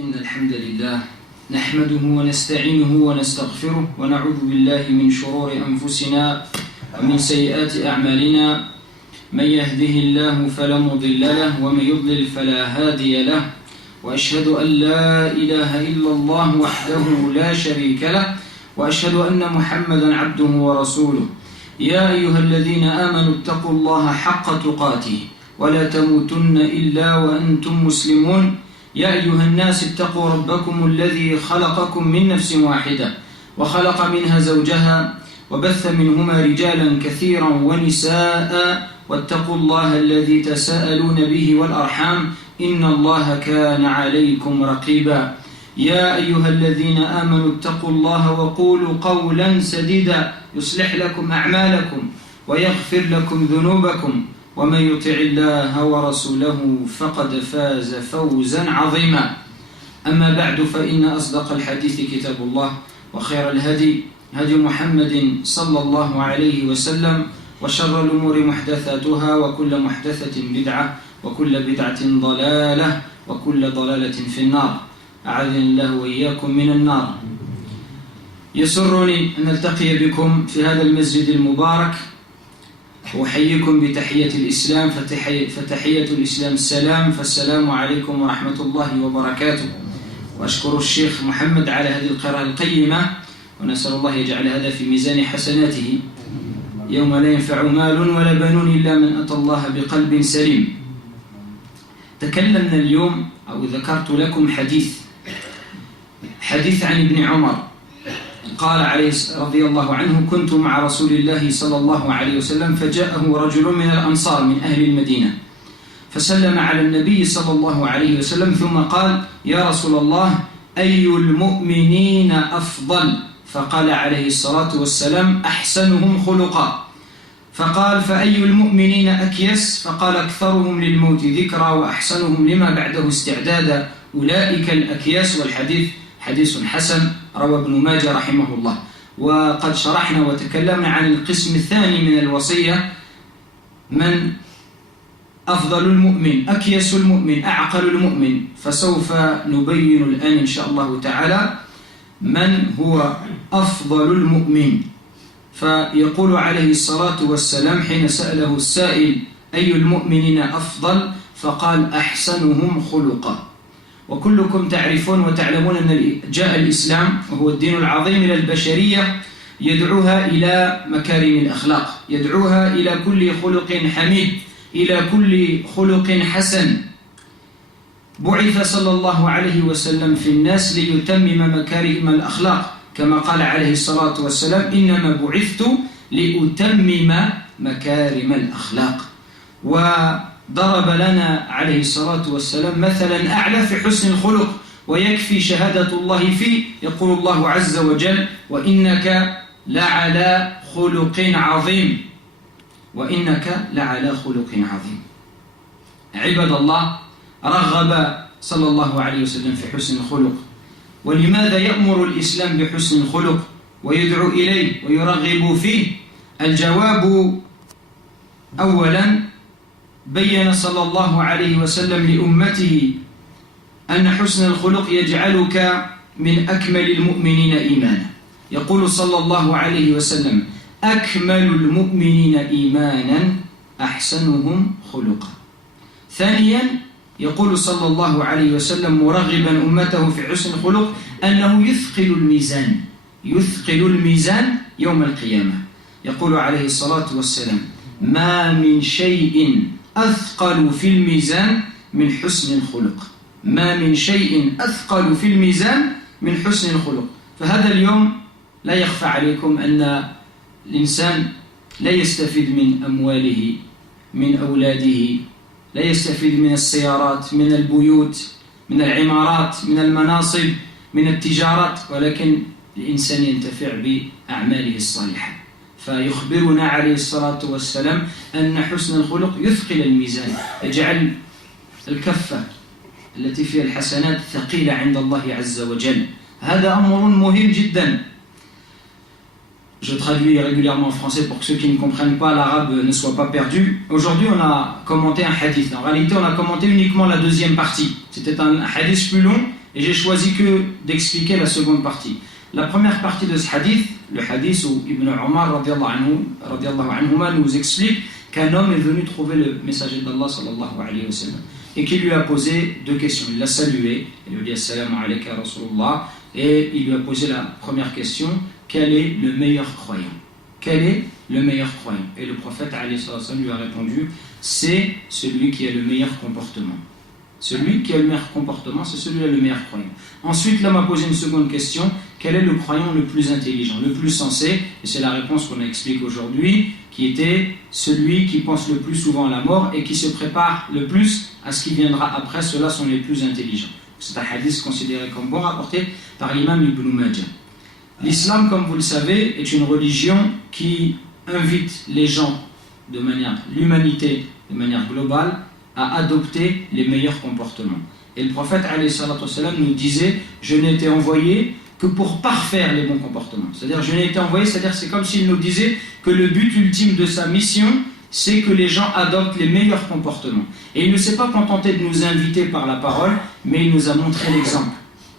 إن الحمد لله نحمده ونستعينه ونستغفره ونعوذ بالله من شرور أنفسنا ومن سيئات أعمالنا. من يهده الله فلا مضل له ومن يضلل فلا هادي له، وأشهد أن لا إله إلا الله وحده لا شريك له، وأشهد أن محمدا عبده ورسوله. يا أيها الذين آمنوا اتقوا الله حق تقاته ولا تموتن إلا وأنتم مسلمون. يا أيها الناس اتقوا ربكم الذي خلقكم من نفس واحدة وخلق منها زوجها وبث منهما رجالا كثيرا ونساء، واتقوا الله الذي تساءلون به والأرحام إن الله كان عليكم رقيبا. يا أيها الذين آمنوا اتقوا الله وقولوا قولا سديدا يصلح لكم أعمالكم ويغفر لكم ذنوبكم، ومن يطع الله ورسوله فقد فاز فوزا عظيما. أما بعد، فإن أصدق الحديث كتاب الله، وخير الهدي هدي محمد صلى الله عليه وسلم، وشر الأمور محدثاتها، وكل محدثة بدعة، وكل بدعة ضلالة، وكل ضلالة في النار. أعاذني الله وإياكم من النار. يسرني أن نلتقي بكم في هذا المسجد المبارك، وأحييكم بتحية الإسلام، فتحية الإسلام السلام، فالسلام عليكم ورحمة الله وبركاته. وأشكر الشيخ محمد على هذه القراءة القيمة، ونسأل الله يجعل هذا في ميزان حسناته يوم لا ينفع مال ولا بنون إلا من أتى الله بقلب سليم. تكلمنا اليوم أو ذكرت لكم حديث عن ابن عمر قال عليه رضي الله عنه: كنت مع رسول الله صلى الله عليه وسلم فجاءه رجل من الأنصار من أهل المدينة فسلم على النبي صلى الله عليه وسلم، ثم قال: يا رسول الله، أي المؤمنين أفضل؟ فقال عليه الصلاة والسلام: أحسنهم خلقا. فقال: فأي المؤمنين أكيس؟ فقال: أكثرهم للموت ذكرى وأحسنهم لما بعده استعدادا، أولئك الأكياس. والحديث حديث حسن، روى ابن ماجه رحمه الله. وقد شرحنا وتكلمنا عن القسم الثاني من الوصية: من أفضل المؤمن، أكيس المؤمن، أعقل المؤمن. فسوف نبين الآن إن شاء الله تعالى من هو أفضل المؤمن. فيقول عليه الصلاة والسلام حين سأله السائل: أي المؤمنين أفضل؟ فقال: أحسنهم خلقا. وكلكم تعرفون وتعلمون أن جاء الإسلام وهو الدين العظيم إلى البشرية يدعوها إلى مكارم الأخلاق، يدعوها إلى كل خلق حميد، إلى كل خلق حسن. بعث صلى الله عليه وسلم في الناس ليتمم مكارم الأخلاق، كما قال عليه الصلاة والسلام: إنما بعثت لأتمم مكارم الأخلاق. وضرب لنا عليه الصلاة والسلام مثلا أعلى في حسن الخلق، ويكفي شهادة الله فيه. يقول الله عز وجل: وإنك لعلى خلق عظيم، وإنك لعلى خلق عظيم. عباد الله، رغب صلى الله عليه وسلم في حسن الخلق. ولماذا يأمر الإسلام بحسن الخلق ويدعو إليه ويرغب فيه؟ الجواب: أولا، بين صلى الله عليه وسلم لأمته أن حسن الخلق يجعلك من أكمل المؤمنين إيمانا. يقول صلى الله عليه وسلم: أكمل المؤمنين إيمانا أحسنهم خلقا. ثانيا، يقول صلى الله عليه وسلم مرغبا أمته في حسن الخلق أنه يثقل الميزان يوم القيامة. يقول عليه الصلاة والسلام: ما من شيء أثقل في الميزان من حسن الخلق. ما من شيء أثقل في الميزان من حسن الخلق. فهذا اليوم لا يخفى عليكم أن الإنسان لا يستفيد من أمواله، من أولاده، لا يستفيد من السيارات، من البيوت، من العمارات، من المناصب، من التجارات، ولكن الإنسان ينتفع بأعماله الصالحة. فيخبرنا عليه الصلاة والسلام أن حسن الخلق يثقل الميزان، يجعل الكفة التي فيها الحسنات ثقيلة عند الله عز وجل. هذا أمر مهم جدا. Je traduis régulièrement en français pour que ceux qui ne comprennent pas l'arabe ne soient pas perdus. Aujourd'hui, on a commenté un hadith. En réalité, on a commenté uniquement la deuxième partie. C'était un hadith plus long Et j'ai choisi que d'expliquer la seconde partie. La première partie de ce hadith, le hadith où Ibn Omar radiallahu anhuma nous explique qu'un homme est venu trouver le messager d'Allah sallallahu alayhi wa sallam et qui lui a posé deux questions. Il l'a salué, il lui a dit Assalamu alayka Rasulullah, et il lui a posé la première question: quel est le meilleur croyant? Quel est le meilleur croyant? Et le prophète alayhi wa sallam lui a répondu: c'est celui qui a le meilleur comportement. Celui qui a le meilleur comportement, c'est celui-là le meilleur croyant. Ensuite, l'homme a posé une seconde question: quel est le croyant le plus intelligent, le plus sensé? Et c'est la réponse qu'on explique aujourd'hui, qui était celui qui pense le plus souvent à la mort et qui se prépare le plus à ce qui viendra après. Ceux-là sont les plus intelligents. C'est un hadith considéré comme bon, rapporté par l'imam Ibn Majah. L'islam, comme vous le savez, est une religion qui invite les gens de manière, l'humanité de manière globale, à adopter les meilleurs comportements. Et le prophète alayhi salatu wassalam nous disait: je n'ai été envoyé que pour parfaire les bons comportements. C'est-à-dire, je n'ai été envoyé, c'est-à-dire, c'est comme s'il nous disait que le but ultime de sa mission, c'est que les gens adoptent les meilleurs comportements. Et il ne s'est pas contenté de nous inviter par la parole, mais il nous a montré l'exemple.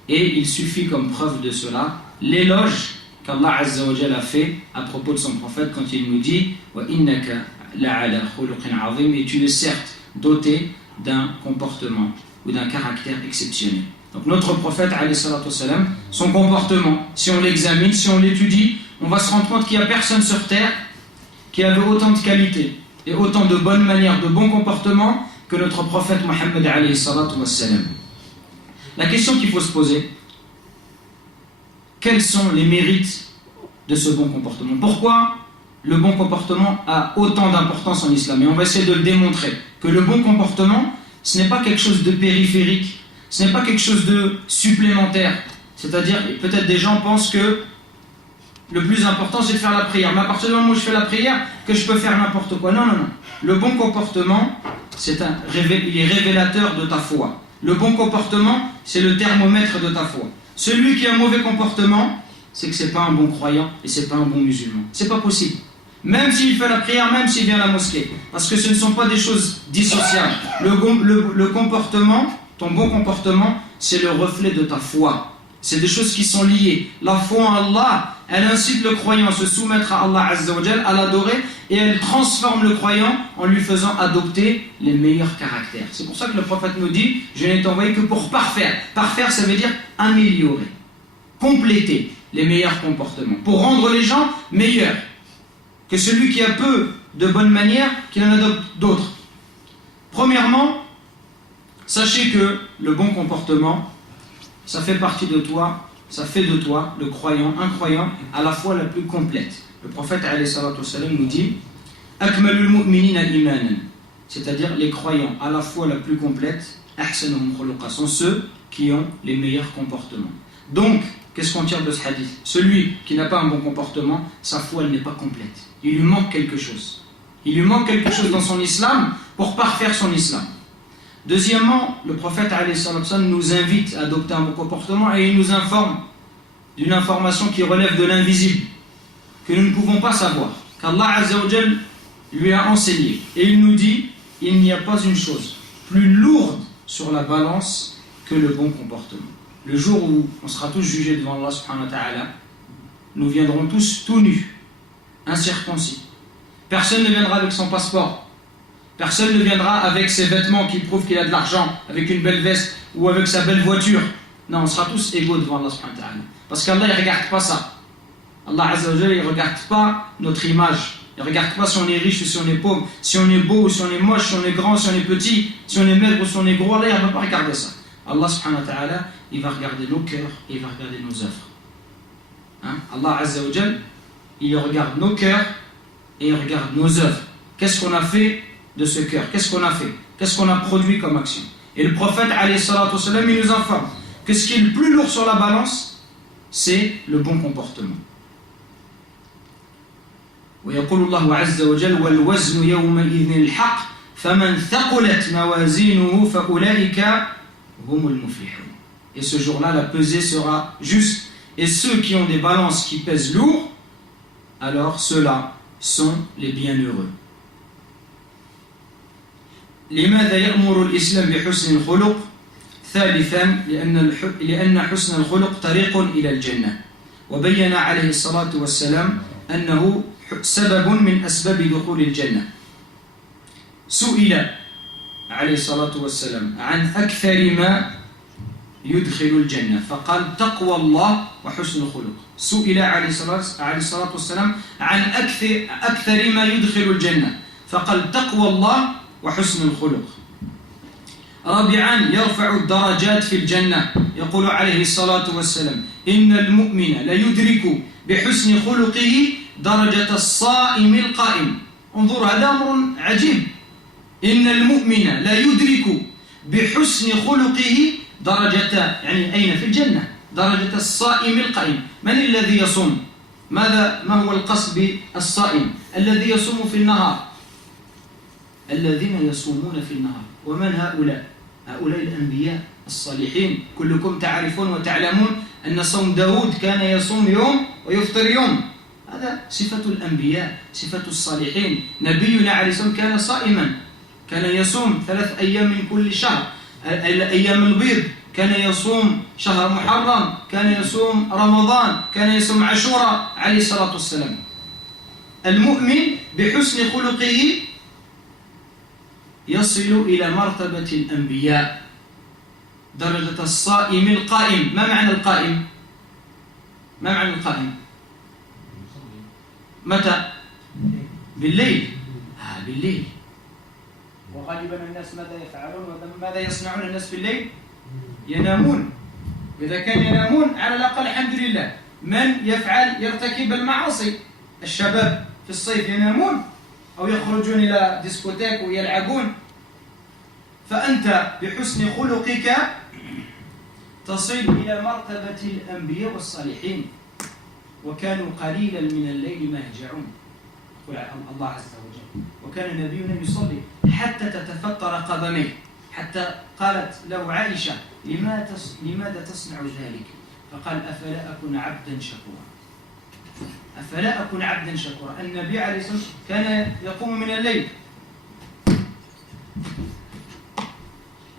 Et il suffit comme preuve de cela l'éloge qu'Allah Azza wa Jalla a fait à propos de son prophète quand il nous dit: wa innaka la'ala khuluqin azim, et tu es certes doté d'un comportement ou d'un caractère exceptionnel. Donc notre prophète, alayhi salatu wassalam, son comportement, si on l'examine, si on l'étudie, on va se rendre compte qu'il n'y a personne sur terre qui avait autant de qualités et autant de bonnes manières, de bons comportements que notre prophète Mohammed, alayhi salatu wassalam. La question qu'il faut se poser: quels sont les mérites de ce bon comportement? Pourquoi le bon comportement a autant d'importance en islam? Et on va essayer de le démontrer, que le bon comportement, ce n'est pas quelque chose de périphérique, ce n'est pas quelque chose de supplémentaire. C'est-à-dire, peut-être des gens pensent que le plus important c'est de faire la prière, mais à partir du moment où je fais la prière, que je peux faire n'importe quoi. Non. Le bon comportement, il est révélateur de ta foi. Le bon comportement, c'est le thermomètre de ta foi. Celui qui a un mauvais comportement, c'est que c'est pas un bon croyant et c'est pas un bon musulman. C'est pas possible. Même s'il fait la prière, même s'il vient à la mosquée. Parce que ce ne sont pas des choses dissociables. Le comportement, ton bon comportement, c'est le reflet de ta foi. C'est des choses qui sont liées. La foi en Allah, elle incite le croyant à se soumettre à Allah Azza wa Jal, à l'adorer, et elle transforme le croyant en lui faisant adopter les meilleurs caractères. C'est pour ça que le prophète nous dit: je n'ai été envoyé que pour parfaire. Parfaire, ça veut dire améliorer, compléter les meilleurs comportements, pour rendre les gens meilleurs. Que celui qui a peu de bonnes manières, qu'il en adopte d'autres. Premièrement, sachez que le bon comportement, ça fait partie de toi, ça fait de toi le croyant, un croyant à la fois la plus complète. Le prophète alayhi salatu wassalam nous dit: akmalul mu'minina imanan, c'est-à-dire les croyants à la fois la plus complète, ahsanuhum khuluqa, sont ceux qui ont les meilleurs comportements. Donc, qu'est-ce qu'on tire de ce hadith? Celui qui n'a pas un bon comportement, sa foi elle n'est pas complète. Il lui manque quelque chose. Il lui manque quelque chose dans son islam pour parfaire son islam. Deuxièmement, le prophète alayhi salatu wassalam nous invite à adopter un bon comportement et il nous informe d'une information qui relève de l'invisible, que nous ne pouvons pas savoir, qu'Allah Azza wa Jal lui a enseigné. Et il nous dit: il n'y a pas une chose plus lourde sur la balance que le bon comportement. Le jour où on sera tous jugés devant Allah subhanahu wa ta'ala, nous viendrons tous tout nus, incirconcis. Personne ne viendra avec son passeport. Personne ne viendra avec ses vêtements qui prouvent qu'il a de l'argent, avec une belle veste ou avec sa belle voiture. Non, on sera tous égaux devant Allah subhanahu wa ta'ala. Parce qu'Allah ne regarde pas ça. Allah Azza wa Jalla, il ne regarde pas notre image. Il ne regarde pas si on est riche ou si on est pauvre, si on est beau ou si on est moche, si on est grand, si on est petit, si on est maigre ou si on est gros. Allah, il ne va pas regarder ça. Allah subhanahu wa ta'ala, il va regarder nos cœurs et il va regarder nos œuvres. Allah Azza wa Jalla, il regarde nos cœurs et il regarde nos œuvres. Qu'est-ce qu'on a fait de ce cœur? Qu'est-ce qu'on a fait? Qu'est-ce qu'on a produit comme action? Et le prophète alayhi salatu wassalam, il nous informe que ce qui est le plus lourd sur la balance, c'est le bon comportement. ويقول الله عز وجل والوزن يومئذ الحق فمن ثقلت موازينه فأولئك هم المفلحون. Et ce jour-là, la pesée sera juste. Et ceux qui ont des balances qui pèsent lourd, alors ceux-là sont les bienheureux. لماذا يأمر الإسلام بحسن الخلق ثالثا لأن حسن الخلق طريق إلى الجنة، وبين عليه الصلاة والسلام أنه سبب من أسباب دخول الجنة. سئل عليه الصلاة والسلام عن أكثر ما يدخل الجنة فقال تقوى الله وحسن الخلق. سئل عليه الصلاة والسلام عن أكثر ما يدخل الجنة فقال تقوى الله وحسن الخلق. رابعا يرفع الدرجات في الجنة. يقول عليه الصلاة والسلام إن المؤمن ليدرك بحسن خلقه درجة الصائم القائم. انظر هذا أمر عجيب. إن المؤمن لا يدرك بحسن خلقه درجة، يعني أين؟ في الجنة، درجة الصائم القائم. من الذي يصوم؟ ما هو القصد بالصائم؟ الذي يصوم في النهار. الذين يصومون في النهار. ومن هؤلاء؟ هؤلاء الأنبياء الصالحين. كلكم تعرفون وتعلمون أن صوم داود كان يصوم يوم ويفطر يوم. هذا صفة الأنبياء، صفة الصالحين. نبينا عليه الصلاة والسلام كان صائما، كان يصوم 3 أيام من كل شهر، أيام البيض، كان يصوم شهر محرم، كان يصوم رمضان، كان يصوم عاشوراء عليه الصلاة والسلام. المؤمن بحسن خلقه يصل إلى مرتبة الأنبياء، درجة الصائم القائم. ما معنى القائم؟ ما معنى القائم؟ متى؟ بالليل. بالليل. وغالبا الناس ماذا يفعلون وماذا يصنعون الناس في الليل؟ ينامون. إذا كان ينامون على الأقل الحمد لله. من يرتكب المعاصي؟ الشباب في الصيف ينامون أو يخرجون إلى ديسكوتيك ويلعبون. فأنت بحسن خلقك تصل إلى مرتبة الأنبياء والصالحين. وكانوا قليلا من الليل ما يهجعون، يقول الله عز وجل. وكان نبينا يصلي حتى تتفطر قدميه، حتى قالت له عائشة لماذا تصنع ذلك؟ فقال أفلا أكون عبدا شكورا. أفلا أكون عبدا شكورا. النبي عليه الصلاة والسلام كان يقوم من الليل.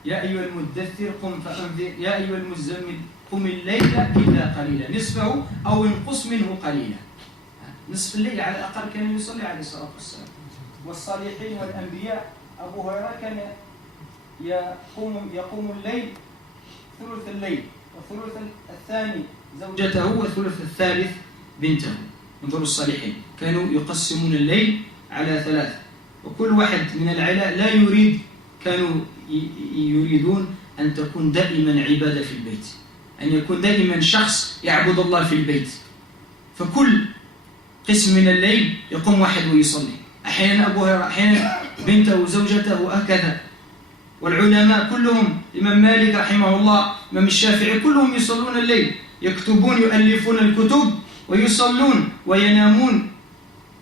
يا أيها المدثر قم فأنذر، يا أيها المزمل قم الليل إلا قليلا نصفه أو انقص منه قليلا. نصف الليل على الأقل كان يصلي عليه الصلاة والسلام. والصالحين والأنبياء أبو هريرة كان يقوم الليل ثلث الليل، والثلث الثاني زوجته، والثلث الثالث بنته. انظروا الصالحين كانوا يقسمون الليل على 3، وكل واحد من العائلة لا يريد، كانوا يريدون أن تكون دائما عبادة في البيت، أن يكون دائما شخص يعبد الله في البيت. فكل قسم من الليل يقوم واحد ويصلي، أحيانا أبو هريرة، أحيانا بنته وزوجته، هكذا. والعلماء كلهم، الإمام مالك رحمه الله، الإمام الشافعي، كلهم يصلون الليل، يكتبون، يؤلفون الكتب ويصلون وينامون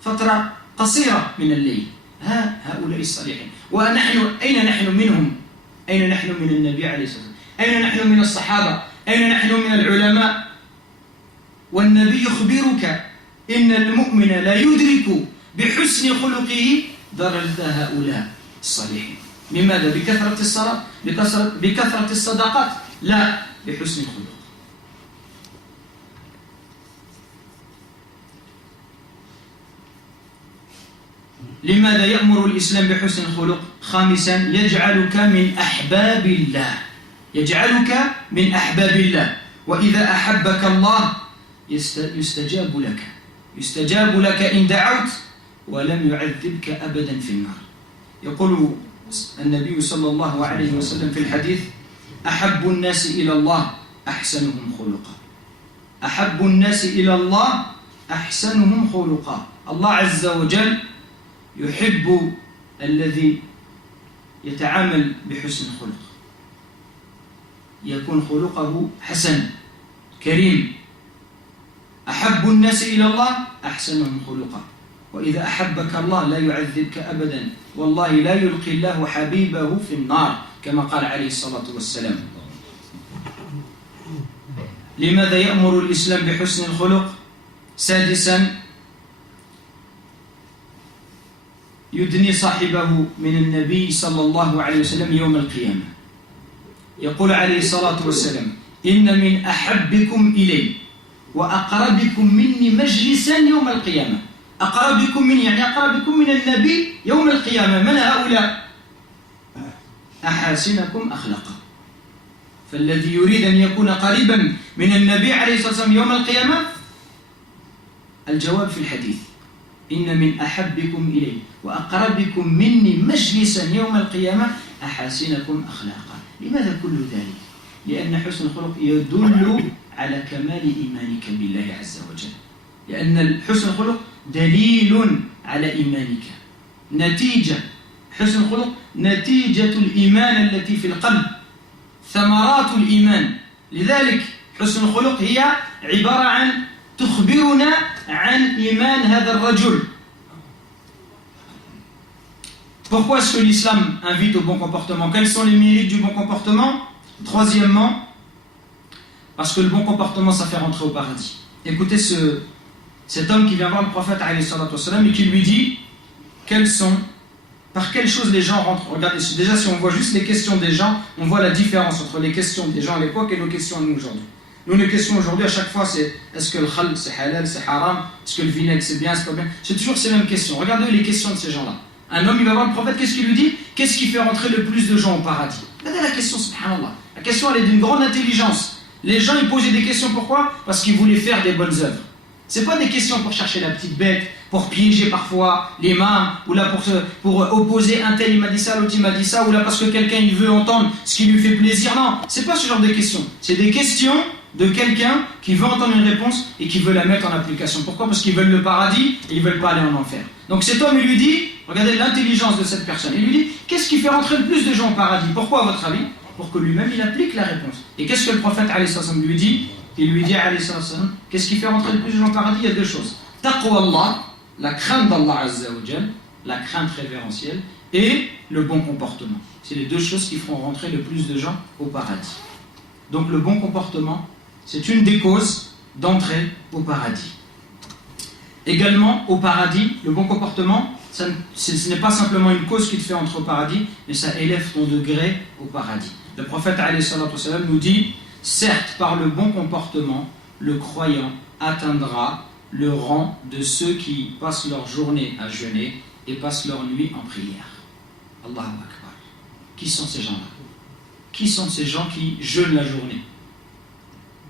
فترة قصيرة من الليل. هؤلاء الصالحين. ونحن أين نحن منهم؟ أين نحن من النبي عليه الصلاة والسلام؟ أين نحن من الصحابة؟ أين نحن من العلماء؟ والنبي يخبرك إن المؤمن لا يدرك بحسن خلقه درجة هؤلاء الصالحين. لماذا؟ بكثرة الصلاة؟ بكثرة الصدقات؟ لا، بحسن الخلق. لماذا يأمر الإسلام بحسن الخلق؟ خامسا يجعلك من أحباب الله، يجعلك من أحباب الله. وإذا أحبك الله يستجاب لك، يستجاب لك إن دعوت، ولم يعذبك أبدا في النار. يقول النبي صلى الله عليه وسلم في الحديث: أحب الناس إلى الله أحسنهم خلقا. أحب الناس إلى الله أحسنهم خلقا. الله عز وجل يحب الذي يتعامل بحسن خلق، يكون خلقه حسن كريم. أحب الناس إلى الله أحسنهم خلقا. وإذا أحبك الله لا يعذبك أبدا، والله لا يلقي الله حبيبه في النار، كما قال عليه الصلاة والسلام. لماذا يأمر الإسلام بحسن الخلق؟ سادسا يدني صاحبه من النبي صلى الله عليه وسلم يوم القيامة. يقول عليه الصلاة والسلام إن من أحبكم إلي وأقربكم مني مجلسا يوم القيامة. أقربكم مني يعني أقربكم من النبي يوم القيامة. من هؤلاء؟ أحاسنكم أخلاقا. فالذي يريد أن يكون قريبا من النبي عليه الصلاة والسلام يوم القيامة، الجواب في الحديث إن من أحبكم إلي وأقربكم مني مجلسا يوم القيامة أحاسنكم أخلاقا. لماذا كل ذلك؟ لأن حسن الخلق يدل على كمال إيمانك بالله عز وجل، لأن حسن الخلق دليل على إيمانك، نتيجة حسن الخلق نتيجة الإيمان التي في القلب، ثمرات الإيمان. لذلك حسن الخلق هي عبارة عن تخبرنا عن إيمان هذا الرجل. Pourquoi est-ce que l'islam invite au bon comportement? Quels sont les mérites du bon comportement? Troisièmement, parce que le bon comportement, ça fait rentrer au paradis. Écoutez cet homme qui vient voir le prophète et qui lui dit par quelles choses les gens rentrent. Regardez, déjà si on voit juste les questions des gens, on voit la différence entre les questions des gens à l'époque et nos questions à nous aujourd'hui. Nous, les questions aujourd'hui, à chaque fois, c'est est-ce que le khal c'est halal, c'est haram, est-ce que le vinaigre c'est bien, c'est pas bien. C'est toujours ces mêmes questions. Regardez les questions de ces gens-là. Un homme, il va voir le prophète, qu'est-ce qu'il lui dit? Qu'est-ce qui fait rentrer le plus de gens au paradis? Regardez la question, subhanallah. La question, elle est d'une grande intelligence. Les gens, ils posaient des questions, pourquoi? Parce qu'ils voulaient faire des bonnes œuvres. C'est pas des questions pour chercher la petite bête, pour piéger parfois l'imam, ou là pour opposer un tel il m'a dit ça, l'autre il m'a dit ça, ou là parce que quelqu'un il veut entendre ce qui lui fait plaisir. Non, c'est pas ce genre de questions. C'est des questions de quelqu'un qui veut entendre une réponse et qui veut la mettre en application. Pourquoi? Parce qu'ils veulent le paradis et ils veulent pas aller en enfer. Donc cet homme, il lui dit, regardez l'intelligence de cette personne, il lui dit, qu'est-ce qui fait rentrer le plus de gens au paradis? Pourquoi à votre avis? Pour que lui-même il applique la réponse. Et qu'est-ce que le prophète lui dit? Il lui dit, qu'est-ce qui fait rentrer le plus de gens au paradis? Il y a deux choses. Taqwa Allah, la crainte d'Allah Azza wa Jal, la crainte révérentielle, et le bon comportement. C'est les deux choses qui feront rentrer le plus de gens au paradis. Donc le bon comportement, c'est une des causes d'entrée au paradis. Également, au paradis, le bon comportement, ce n'est pas simplement une cause qui te fait entrer au paradis, mais ça élève ton degré au paradis. Le prophète nous dit, certes, par le bon comportement, le croyant atteindra le rang de ceux qui passent leur journée à jeûner et passent leur nuit en prière. Allahu Akbar. Qui sont ces gens-là? Qui sont ces gens qui jeûnent la journée?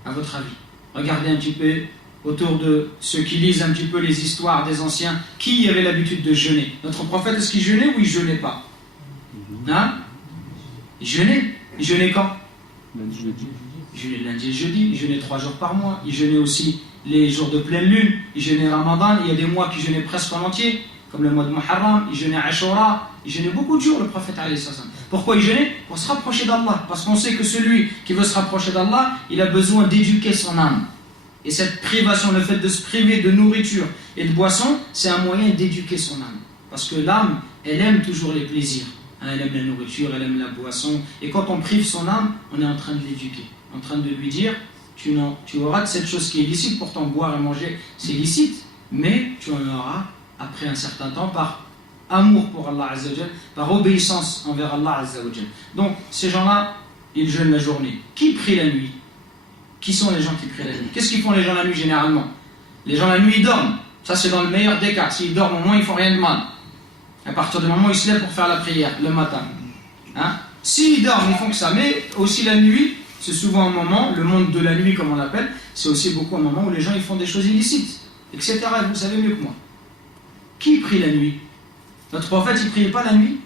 À votre avis, regardez un petit peu autour de ceux qui lisent un petit peu les histoires des anciens. Qui avait l'habitude de jeûner? Notre prophète, est-ce qu'il jeûnait ou il jeûnait pas? Hein? Il jeûnait. Il jeûnait quand? Il jeûnait lundi et jeudi. Il jeûnait 3 jours par mois. Il jeûnait aussi les jours de pleine lune. Il jeûnait Ramadan. Il y a des mois qui jeûnaient presque en entier, comme le mois de Muharram. Il jeûnait Ashura. Il jeûnait beaucoup de jours, le prophète alayhi salam. Pourquoi il jeûnait? Pour se rapprocher d'Allah. Parce qu'on sait que celui qui veut se rapprocher d'Allah, il a besoin d'éduquer son âme. Et cette privation, le fait de se priver de nourriture et de boisson, c'est un moyen d'éduquer son âme. Parce que l'âme, elle aime toujours les plaisirs. Elle aime la nourriture, elle aime la boisson. Et quand on prive son âme, on est en train de l'éduquer. En train de lui dire, tu auras de cette chose qui est licite, pourtant boire et manger, c'est licite. Mais tu en auras après un certain temps par amour pour Allah Azza wa Jal, par obéissance envers Allah Azza wa Jal. Donc, ces gens-là, ils jeûnent la journée. Qui prie la nuit? Qui sont les gens qui prient la nuit? Qu'est-ce qu'ils font les gens la nuit généralement? Les gens la nuit, ils dorment. Ça, c'est dans le meilleur des cas. S'ils dorment, au moins, ils ne font rien de mal. À partir du moment où ils se lèvent pour faire la prière, le matin. Hein? S'ils dorment, ils font que ça. Mais aussi la nuit, c'est souvent un moment, le monde de la nuit, comme on l'appelle, c'est aussi beaucoup un moment où les gens ils font des choses illicites, etc. Et vous savez mieux que moi. Qui prie la nuit? Notre prophète, il ne priait pas la nuit.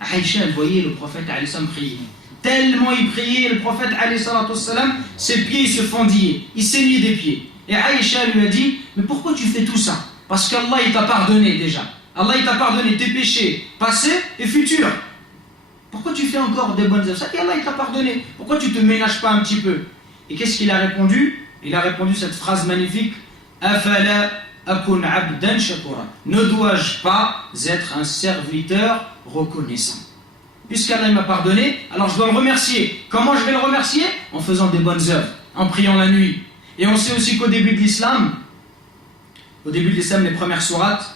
Aïcha, elle voyait le prophète, prier. Tellement il priait, le prophète, ses pieds se fendillaient, il saignait des pieds. Et Aïcha lui a dit, mais pourquoi tu fais tout ça? Parce qu'Allah, il t'a pardonné déjà. Allah, il t'a pardonné tes péchés passés et futurs. Pourquoi tu fais encore des bonnes œuvres? Ça dit, Allah, il t'a pardonné. Pourquoi tu ne te ménages pas un petit peu? Et qu'est-ce qu'il a répondu? Il a répondu cette phrase magnifique, Afala akun abdan shakura. Ne dois-je pas être un serviteur reconnaissant? Puisqu'Allah m'a pardonné, alors je dois le remercier. Comment je vais le remercier? En faisant des bonnes œuvres, en priant la nuit. Et on sait aussi qu'au début de l'islam, les premières sourates,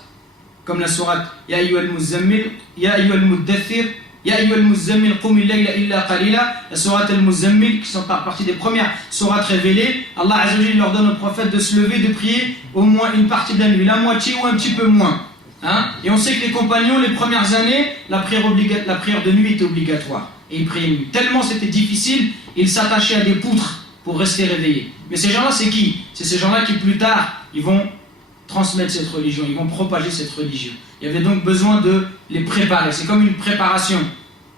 comme la sourate Ya ayyuhal muzammil, Ya ayyuhal muddathir, Ya ayyuhal muzammil qum al-layla illa qalila, la sourate al-Muzammil, qui sont partie des premières sourates révélées. Allah Azza wa Jalla leur donne au prophète de se lever, de prier au moins une partie de la nuit, la moitié ou un petit peu moins. Et on sait que les compagnons, les premières années, la prière de nuit était obligatoire. Et ils priaient nuit. Tellement c'était difficile, ils s'attachaient à des poutres pour rester réveillés. Mais ces gens-là, c'est qui? C'est ces gens-là qui plus tard, ils vont transmettre cette religion, ils vont propager cette religion. Il y avait donc besoin de les préparer. C'est comme une préparation.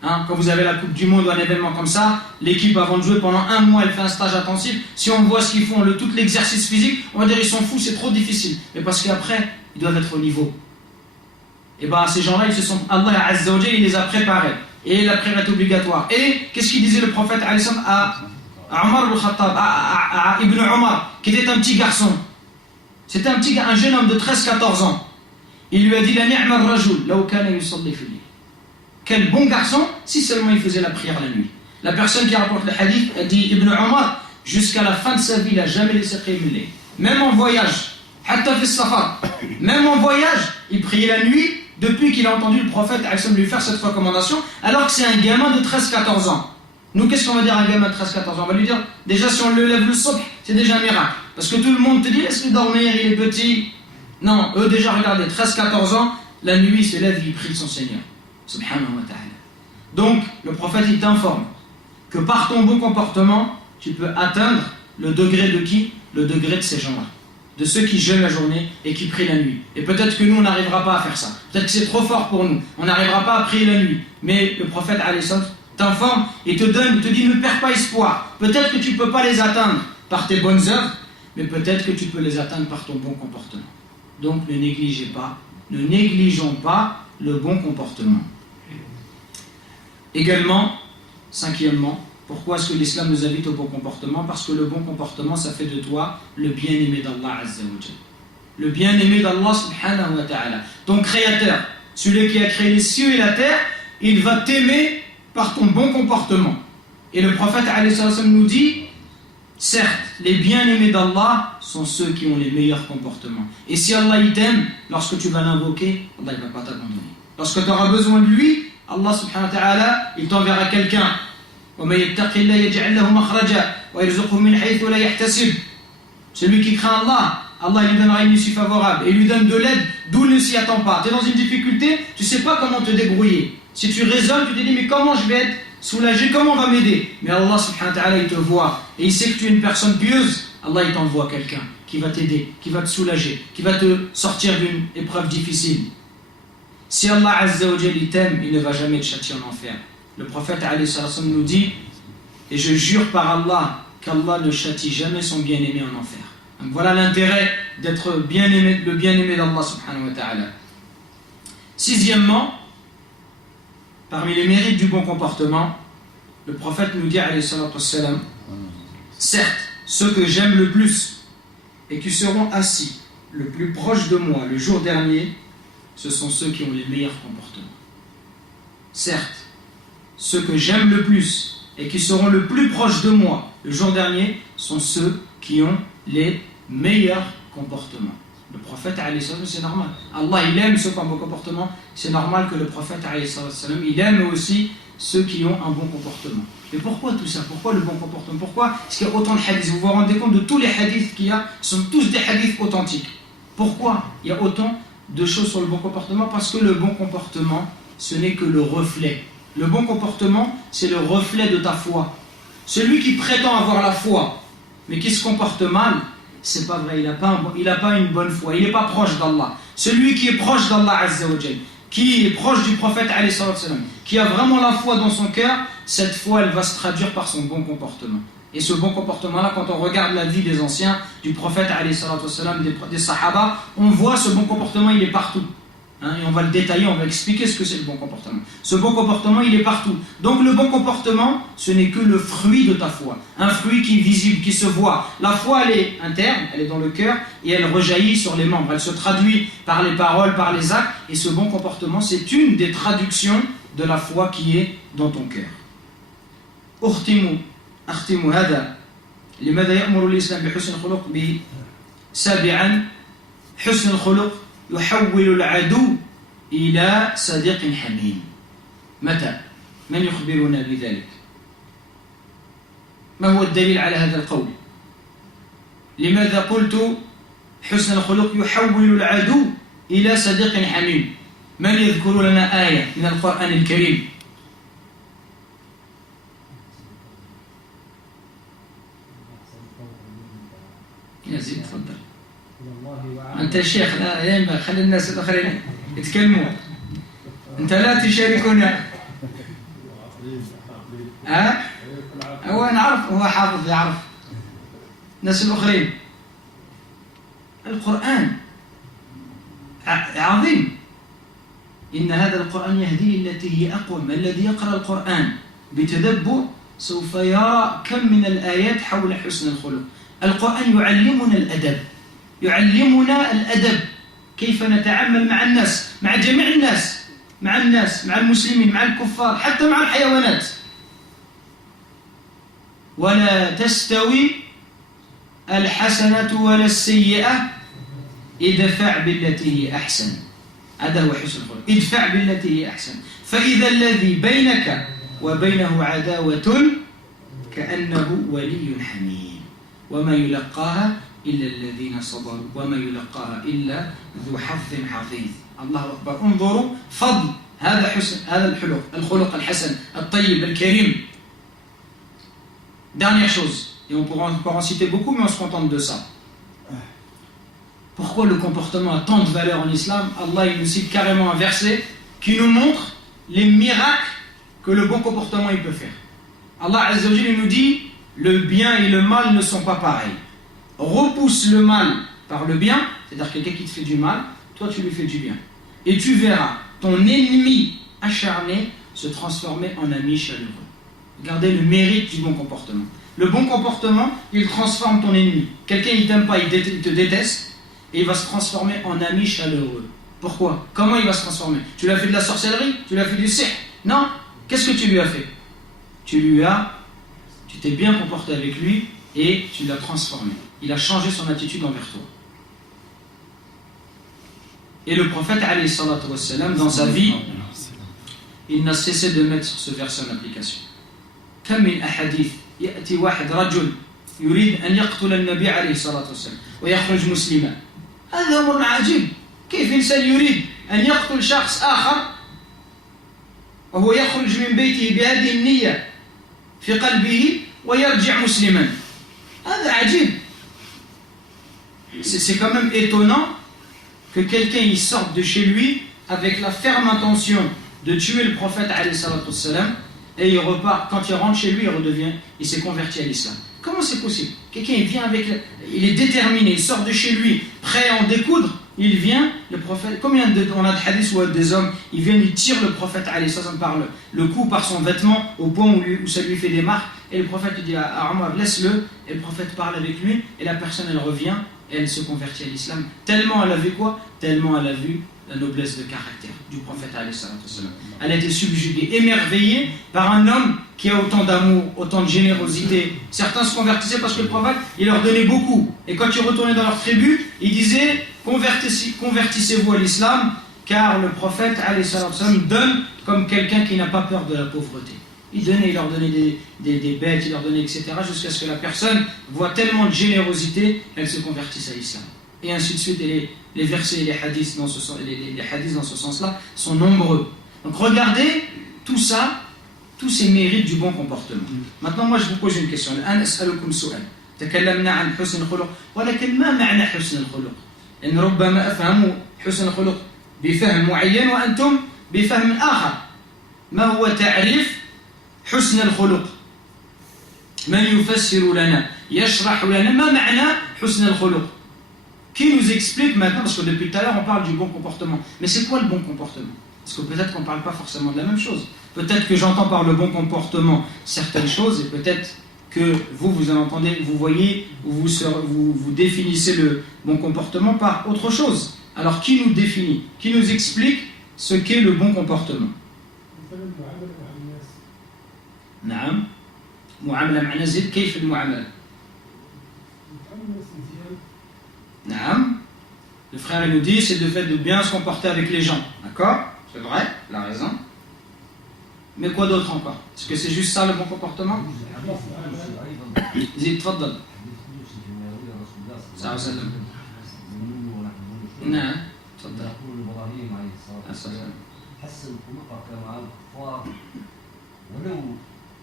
Quand vous avez la Coupe du Monde ou un événement comme ça, l'équipe avant de jouer pendant un mois, elle fait un stage intensif. Si on voit ce qu'ils font, tout l'exercice physique, on va dire ils sont fous, c'est trop difficile. Mais parce qu'après, ils doivent être au niveau. Et bien ces gens-là, Allah Azza wa Jalla, il les a préparés. Et la prière est obligatoire. Et qu'est-ce qu'il disait le prophète à Omar al-Khattab, à Ibn Omar, qui était un petit garçon. C'était un jeune homme de 13-14 ans. Il lui a dit la ni'ma ar-rajul law kana yusalli fi al-layl. Quel bon garçon si seulement il faisait la prière la nuit. La personne qui rapporte le hadith a dit Ibn Omar, jusqu'à la fin de sa vie, il n'a jamais laissé prier la nuit. Même en voyage, hatta fi safar, même en voyage, il priait la nuit depuis qu'il a entendu le prophète lui faire cette recommandation, alors que c'est un gamin de 13-14 ans. Nous, qu'est-ce qu'on va dire à un gamin de 13-14 ans? On va lui dire, déjà si on le lève le subh, c'est déjà un miracle. Parce que tout le monde te dit, laisse-le dormir, il est petit. Non, eux déjà, regardez, 13-14 ans, la nuit, il se lève, il prie son Seigneur. Subhanahu wa ta'ala. Donc, le prophète, il t'informe que par ton bon comportement, tu peux atteindre le degré de qui? Le degré de ces gens-là. De ceux qui jeûnent la journée et qui prient la nuit. Et peut-être que nous, on n'arrivera pas à faire ça. Peut-être que c'est trop fort pour nous. On n'arrivera pas à prier la nuit. Mais le prophète, t'informe et te donne, te dit, ne perds pas espoir. Peut-être que tu ne peux pas les atteindre par tes bonnes œuvres, mais peut-être que tu peux les atteindre par ton bon comportement. Donc, ne négligeons pas le bon comportement. Également, cinquièmement, pourquoi est-ce que l'islam nous invite au bon comportement? Parce que le bon comportement, ça fait de toi le bien-aimé d'Allah Azza wa Jalla. Le bien-aimé d'Allah subhanahu wa ta'ala. Ton créateur, celui qui a créé les cieux et la terre, il va t'aimer par ton bon comportement. Et le prophète alayhi salam nous dit, certes, les bien-aimés d'Allah sont ceux qui ont les meilleurs comportements. Et si Allah il t'aime, lorsque tu vas l'invoquer, Allah ne va pas t'abandonner. Lorsque tu auras besoin de lui, Allah subhanahu wa ta'ala, il t'enverra quelqu'un. Celui qui craint Allah, Allah lui donnera une issue favorable et lui donne de l'aide d'où il ne s'y attend pas. Tu es dans une difficulté, tu ne sais pas comment te débrouiller. Si tu raisonnes, tu te dis mais comment je vais être soulagé, comment on va m'aider? Mais Allah subhanahu wa ta'ala, il te voit et il sait que tu es une personne pieuse. Allah il t'envoie quelqu'un qui va t'aider, qui va te soulager, qui va te sortir d'une épreuve difficile. Si Allah Azza wa Jalla t'aime, il ne va jamais te châtier en enfer. Le prophète alayhi salam nous dit, et je jure par Allah qu'Allah ne châtie jamais son bien-aimé en enfer. Donc voilà l'intérêt d'être bien-aimé, le bien-aimé d'Allah subhanahu wa ta'ala. Sixièmement, parmi les mérites du bon comportement, le prophète nous dit alayhi salam, certes, ceux que j'aime le plus et qui seront assis le plus proche de moi le jour dernier, ce sont ceux qui ont les meilleurs comportements. Certes, ceux que j'aime le plus et qui seront le plus proches de moi le jour dernier sont ceux qui ont les meilleurs comportements. Le prophète, c'est normal. Allah, il aime ceux qui ont un bon comportement. C'est normal que le prophète, il aime aussi ceux qui ont un bon comportement. Mais pourquoi tout ça? Pourquoi le bon comportement? Pourquoi est-ce qu'il y a autant de hadiths? Vous vous rendez compte de tous les hadiths qu'il y a? Ce sont tous des hadiths authentiques. Pourquoi il y a autant de choses sur le bon comportement? Parce que le bon comportement, ce n'est que le reflet. Le bon comportement, c'est le reflet de ta foi. Celui qui prétend avoir la foi, mais qui se comporte mal, c'est pas vrai, il n'a pas une bonne foi, il n'est pas proche d'Allah. Celui qui est proche d'Allah Azza wa Jalla, qui est proche du prophète alayhi salam, qui a vraiment la foi dans son cœur, cette foi, elle va se traduire par son bon comportement. Et ce bon comportement-là, quand on regarde la vie des anciens, du prophète alayhi salam, des sahaba, on voit ce bon comportement, il est partout. Et on va le détailler, on va expliquer ce que c'est le bon comportement. Ce bon comportement, il est partout. Donc le bon comportement, ce n'est que le fruit de ta foi. Un fruit qui est visible, qui se voit. La foi, elle est interne, elle est dans le cœur, et elle rejaillit sur les membres. Elle se traduit par les paroles, par les actes. Et ce bon comportement, c'est une des traductions de la foi qui est dans ton cœur. أختم هذا لماذا يأمر الإسلام بحسن الخلق به سابعا حسن الخلق يحول العدو إلى صديق حميم متى من يخبرنا بذلك؟ ما هو الدليل على هذا القول؟ لماذا قلت حسن الخلق يحول العدو إلى صديق حميم؟ من يذكر لنا آية من القرآن الكريم؟ يزيد تفضل. أنت الشيخ، لا ينبغي خلي الناس الآخرين يتكلموا، أنت لا تشاركنا. هو نعرف، هو حافظ يعرف الناس الآخرين. القرآن عظيم، إن هذا القرآن يهدي التي هي أقوم. الذي يقرأ القرآن بتدبر سوف يرى كم من الآيات حول حسن الخلق. القرآن يعلمنا الأدب، يعلمنا الأدب، كيف نتعامل مع الناس، مع جميع الناس، مع المسلمين، مع الكفار، حتى مع الحيوانات. ولا تستوي الحسنة ولا السيئة، ادفع بالتي هي أحسن. هذا هو حسن الخلق، ادفع بالتي هي أحسن، فإذا الذي بينك وبينه عداوة كأنه ولي حميم، وما يلقاها إلا الذين صبروا وما يلقاها إلا ذو حظ عظيم. الله أكبر. انظروا فضل هذا حسن، هذا الخلق الحسن الطيب الكريم. Dernière chose, et on pourra encore en citer beaucoup, mais on se contente de ça. Pourquoi le comportement a tant de valeur en islam? Allah il nous cite carrément un verset qui nous montre les miracles que le bon comportement il peut faire. Allah Azza wa Jalla nous dit le bien et le mal ne sont pas pareils. Repousse le mal par le bien, c'est-à-dire quelqu'un qui te fait du mal, toi tu lui fais du bien. Et tu verras ton ennemi acharné se transformer en ami chaleureux. Regardez le mérite du bon comportement. Le bon comportement, il transforme ton ennemi. Quelqu'un il t'aime pas, il te déteste, et il va se transformer en ami chaleureux. Pourquoi? Comment il va se transformer? Tu lui as fait de la sorcellerie? Tu lui as fait du sihr? Non. Qu'est-ce que tu lui as fait? Tu t'es bien comporté avec lui et tu l'as transformé. Il a changé son attitude envers toi. Et le prophète, alayhi salatu wassalam, dans sa vie, il n'a cessé de mettre ce verset en application. كم من أحاديث يأتي واحد رجل يريد أن يقتل النبي عليه الصلاة والسلام ويخرج مسلما. هذا أمر عجيب. كيف إنسان يريد أن يقتل شخص آخر وهو يخرج من بيته بهذه النية في قلبه ويرجع مسلما؟ هذا عجيب. C'est quand même étonnant que quelqu'un il sorte de chez lui avec la ferme intention de tuer le prophète alayhi salatu wassalam, et il repart, quand il rentre chez lui, il s'est converti à l'islam. Comment c'est possible? Quelqu'un il vient il est déterminé, il sort de chez lui, prêt à en découdre, il vient, le prophète, combien on a de hadiths où des hommes, ils viennent, ils tirent le prophète alayhi sallam par le cou, par son vêtement, au point où ça lui fait des marques, et le prophète dit à Omar, laisse-le, et le prophète parle avec lui, et la personne elle revient, et elle se convertit à l'islam. Tellement elle a vu quoi? Tellement elle a vu la noblesse de caractère du prophète alayhi sallam. Elle a été subjuguée, émerveillée par un homme qui a autant d'amour, autant de générosité. Certains se convertissaient parce que le prophète, il leur donnait beaucoup. Et quand ils retournaient dans leur tribu, il disait convertissez-vous à l'islam, car le prophète alayhi sallam donne comme quelqu'un qui n'a pas peur de la pauvreté. Il leur donnait des bêtes, il leur donnait etc. jusqu'à ce que la personne voit tellement de générosité, elle se convertisse à l'islam. Et ainsi de suite, et les versets et les hadiths dans ce sens-là sont nombreux. Donc regardez tout ça, tous ces mérites du bon comportement. Maintenant, moi je vous pose une question. الآن أسألكم سؤال. تكلمنا عن حسن الخلق، ولكن ما معنى حسن الخلق؟ إن ربما أفهم حسن الخلق بفهم معين وأنتم بفهم آخر. ما هو تعريف حسن الخلق؟ من يفسر لنا؟ يشرح لنا ما معنى حسن الخلق؟ Qui nous explique maintenant, parce que depuis tout à l'heure on parle du bon comportement, mais c'est quoi le bon comportement? Parce que peut-être qu'on ne parle pas forcément de la même chose. Peut-être que j'entends par le bon comportement certaines choses, et peut-être que vous en entendez, vous voyez, vous définissez le bon comportement par autre chose. Alors qui nous définit? Qui nous explique ce qu'est le bon comportement? نعم معاملة مع الناس. كيف المعاملة؟ نعم. Le frère nous dit c'est le fait de bien se comporter avec les gens. D'accord? C'est vrai, il a raison. Mais quoi d'autre encore? Est-ce que c'est juste ça le bon comportement? Zid, tfaddal. صلى الله عليه وسلم. نعم تفضل. يقول ابراهيم عليه الصلاه والسلام حسن خلقك مع الكفار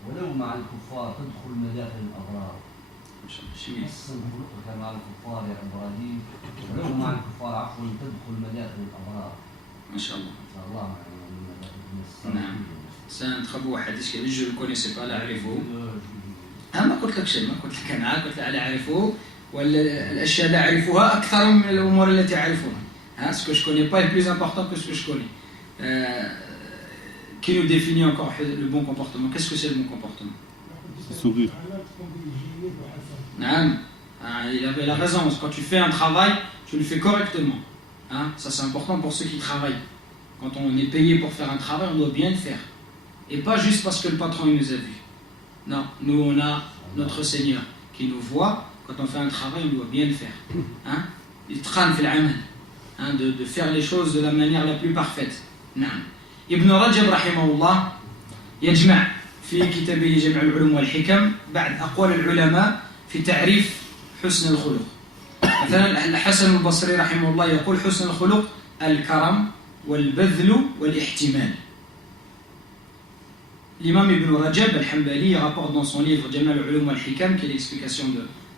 ولو مع الكفار تدخل مداخل الابرار. حسن خلقك مع الكفار يا ابراهيم ولو مع الكفار عفوا تدخل مداخل الابرار. ما شاء الله. ما شاء الله. نعم. C'est un très beau hadith que je ne connaissais pas, لا أعرفه. ما قلت لك شيء، ما قلت لك أنا، قلت لا أعرفه. والأشياء لا أعرفها أكثر من الأمور التي أعرفها. Ce que je connais pas est plus important que ce que je connais. Qui nous définit encore le bon comportement? Qu'est-ce que c'est le bon comportement? Sourire. Non. Il avait la raison. Quand tu fais un travail, tu le fais correctement. Ça c'est important pour ceux qui travaillent. Quand on est payé pour faire un travail, on doit bien le faire. Et pas juste parce que le patron il nous a vus. Non, nous on a notre Seigneur qui nous voit. Quand on fait un travail, on doit bien le faire. De faire les choses de la manière la plus parfaite. Ibn Rajab rahimahullah يجمع في كتابه جمع العلوم والحكم بعد أقوال العلماء في تعريف حسن الخلق. مثلا الحسن البصري رحمه الله يقول حسن الخلق الكرم والبذل والاحتمال. L'imam Ibn Rajab al-Hanbali rapporte dans son livre Jamal al-Ulum al-Hikam, qui est l'explication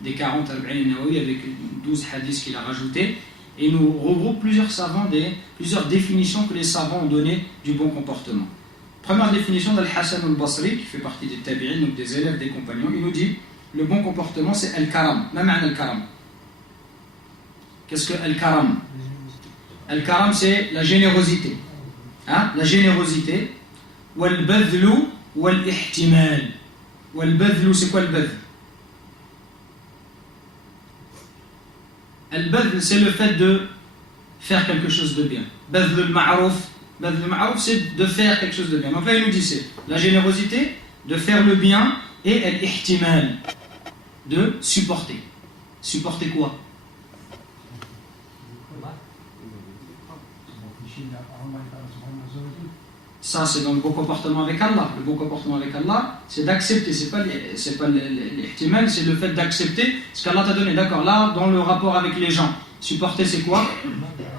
des 40 al-Ba'in al-Nawawi avec 12 hadiths qu'il a rajoutés, et nous regroupe plusieurs définitions que les savants ont données du bon comportement. Première définition d'Al-Hassan al-Basri, qui fait partie des tabi'in, donc des élèves, des compagnons, il nous dit le bon comportement c'est al-karam. Ma ma'na al-karam? Qu'est-ce que al-karam? Al-karam c'est la générosité. La générosité. Wal-badhlu wal-ihtimal. Wal-badhlu, c'est quoi le badhl? Al-badhl, c'est le fait de faire quelque chose de bien. Badhl al-ma'rouf, c'est de faire quelque chose de bien. Donc là, il nous dit c'est la générosité, de faire le bien, et al-ihtimal, de supporter. Supporter quoi? Ça, c'est dans le bon comportement avec Allah. Le bon comportement avec Allah, c'est d'accepter. C'est pas l'ihtimal, c'est le fait d'accepter ce qu'Allah t'a donné. D'accord, là, dans le rapport avec les gens, supporter, c'est quoi?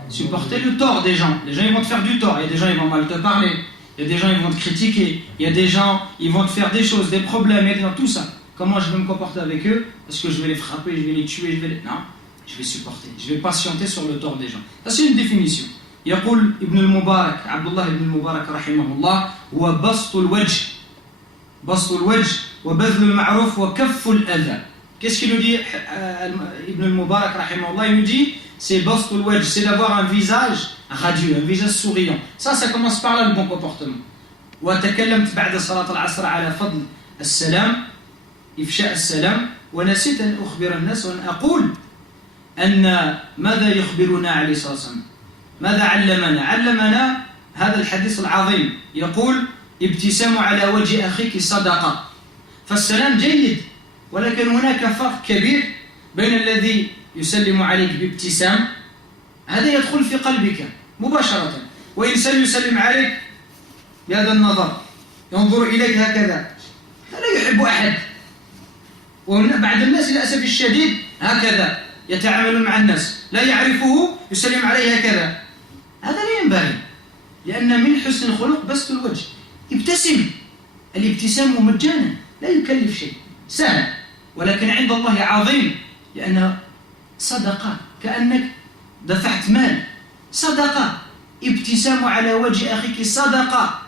Supporter le tort des gens. Les gens, ils vont te faire du tort. Il y a des gens, ils vont mal te parler. Il y a des gens, ils vont te critiquer. Il y a des gens, ils vont te faire des choses, des problèmes, et tout ça. Comment je vais me comporter avec eux? Est-ce que je vais les frapper, je vais les tuer, Non, je vais supporter. Je vais patienter sur le tort des gens. Ça, c'est une définition. يقول ابن المبارك عبد الله بن المبارك رحمه الله هو بسط الوجه وبذل المعروف وكف الأذى. Qu'est-ce qu'il nous dit Ibn al-Mubarak rahimahullah? Il nous dit c'est bast al-wajh, c'est d'avoir un visage radieux, un visage souriant. Ça commence par là le bon comportement. وتكلمت بعد صلاة العصر على فضل السلام إفشاء السلام ونسيت أن أخبر الناس وأن أقول أن ماذا يخبرنا عليه الصلاة والسلام؟ ماذا علمنا هذا الحديث العظيم يقول ابتسام على وجه أخيك صدقة. فالسلام جيد ولكن هناك فرق كبير بين الذي يسلم عليك بابتسام، هذا يدخل في قلبك مباشرة، وإنسان يسلم عليك بهذا النظر ينظر إليك هكذا لا يحب أحد. وبعض الناس للأسف الشديد هكذا يتعاملون مع الناس، لا يعرفه يسلم عليه هكذا. هذا لا ينبغي، لأن من حسن الخلق بسط الوجه. ابتسم. الابتسام مجانا لا يكلف شيء، سهل، ولكن عند الله عظيم، لأنها صدقة، كأنك دفعت مال. صدقة. ابتسام على وجه أخيك صدقة.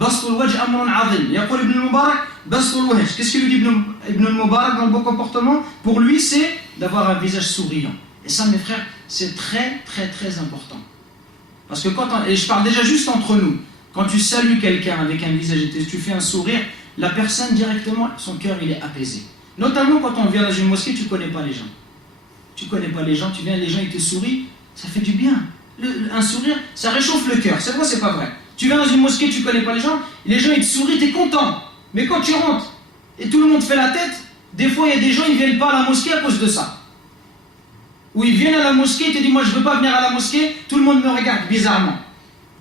بسط الوجه أمر عظيم. يقول ابن المبارك بسط الوجه. Qu'est-ce qu'il lui dit Ibn al-Mubarak dans le bon comportement? Pour lui, c'est d'avoir un visage souriant. Et ça, mes frères, c'est très, très, très important. Parce que et je parle déjà juste entre nous, quand tu salues quelqu'un avec un visage et tu fais un sourire, la personne directement, son cœur, il est apaisé. Notamment quand on vient dans une mosquée, tu ne connais pas les gens. Tu connais pas les gens, tu viens, les gens, ils te sourient, ça fait du bien. Un sourire, ça réchauffe le cœur. C'est vrai, c'est pas vrai. Tu viens dans une mosquée, tu connais pas les gens, ils te sourient, tu es content. Mais quand tu rentres et tout le monde fait la tête, des fois, il y a des gens, ils viennent pas à la mosquée à cause de ça. Ou ils viennent à la mosquée et te disent moi je ne veux pas venir à la mosquée, tout le monde me regarde bizarrement.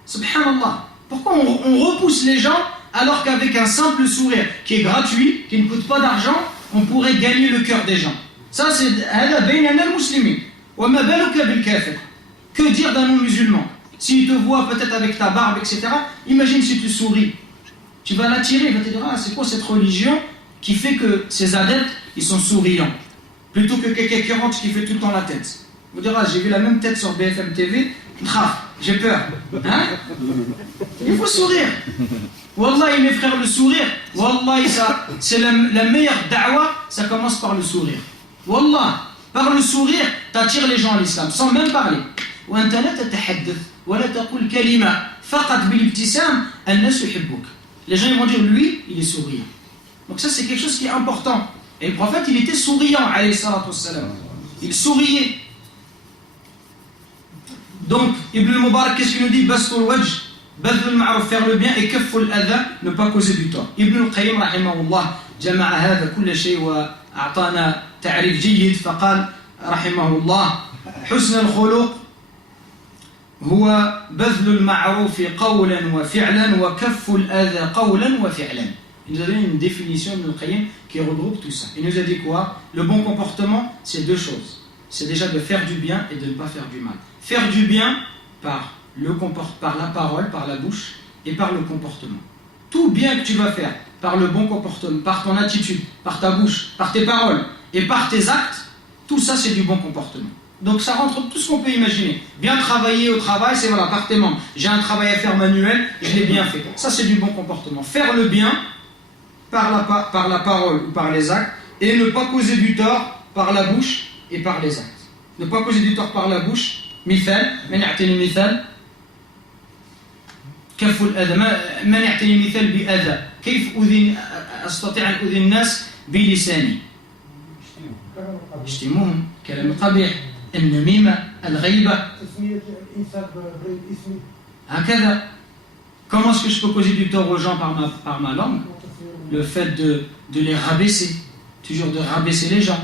Subhanallah. Pourquoi on repousse les gens alors qu'avec un simple sourire qui est gratuit, qui ne coûte pas d'argent, on pourrait gagner le cœur des gens. Ça, c'est هذا بيننا المسلمين. وما بالك بالكافر. Que dire d'un non-musulman? S'il te voit peut-être avec ta barbe, etc., imagine si tu souris. Tu vas l'attirer, il va te dire, ah, c'est quoi cette religion qui fait que ces adeptes, ils sont souriants, plutôt que quelqu'un qui rentre qui fait tout le temps la tête. Vous direz, ah, j'ai vu la même tête sur BFM TV, j'ai peur. Hein? Il faut sourire. Wallahi, mes frères, le sourire, Wallahi, ça, c'est la meilleure da'wa, ça commence par le sourire. Wallah, par le sourire, t'attires les gens à l'islam, sans même parler. وأنت لا تتحدث ولا تقول كلمة فقط بالابتسام الناس يحبوك. Les gens ils vont dire lui, il est souriant. Donc ça c'est quelque chose qui est important. Et le prophète il était souriant, alayhi salatu wassalam. Il souriait. Donc Ibn al-Mubarak qu'est-ce qu'il nous dit? Bastul wajh, badl al-ma'ruf, faire le bien, et kafful adha, ne pas causer du tort. Ibn al-Qayyim rahimahullah جمع هذا كل شيء وأعطانا تعريف جيد فقال رحمه الله حسن الخلق هو بذل المعروف قولا وفعلا وكف الأذى قولا وفعلا. Il nous a donné une définition de Qayyim qui regroupe tout ça. Il nous a dit quoi? Le bon comportement, c'est deux choses. C'est déjà de faire du bien et de ne pas faire du mal. Faire du bien par la parole, par la bouche et par le comportement. Tout bien que tu vas faire par le bon comportement, par ton attitude, par ta bouche, par tes paroles et par tes actes, tout ça c'est du bon comportement. Donc ça rentre tout ce qu'on peut imaginer. Bien travailler au travail, c'est voilà, par tes membres. J'ai un travail à faire manuel, je l'ai bien fait. Ça c'est du bon comportement. Faire le bien par la parole ou par les actes, et ne pas causer du tort par la bouche et par les actes. Ne pas causer du tort par la bouche. مثال من يعطيني مثال كف الأذى من يعطيني مثال بأذى كيف أستطيع أن أذي الناس بلساني اشتموهم كلام قبيح النميمة الغيبة تسمية الإنسان بغير اسمه هكذا. Comment est-ce que je peux causer du tort aux gens par ma langue? Le fait de les rabaisser, toujours de rabaisser les gens.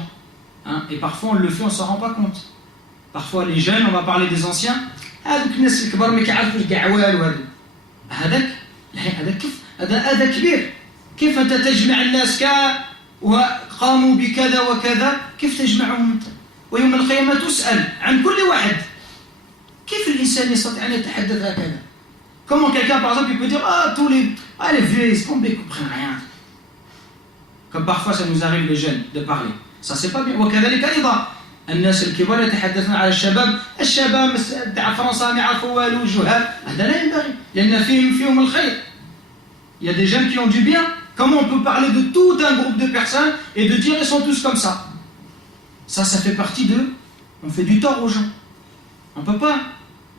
Hein? Et parfois on le fait, on ne s'en rend pas compte. Parfois les jeunes, on va parler des anciens, هذوك الناس الكبار ما كيعرفوش كاع والو هذاك كيف هذا كبير كيف أنت تجمع الناس وقاموا بكذا وكذا كيف تجمعهم أنت؟ ويوم القيامة تسأل عن كل واحد. كيف الإنسان يستطيع أن يتحدث هكذا؟ Comment quelqu'un par exemple il peut dire tous les vieux ils se comprennent rien. Comme parfois ça nous arrive les jeunes de parler. Ça c'est pas bien. وكذلك أيضا الناس الكبار يتحدثون على الشباب تاع فرنسا ما يعرفوا والو جهال. هذا لا ينبغي لأن فيهم الخير. Il y a des jeunes qui ont du bien. Comment on peut parler de tout un groupe de personnes et de dire ils sont tous comme ça? Ça fait partie on fait du tort aux gens. On ne peut pas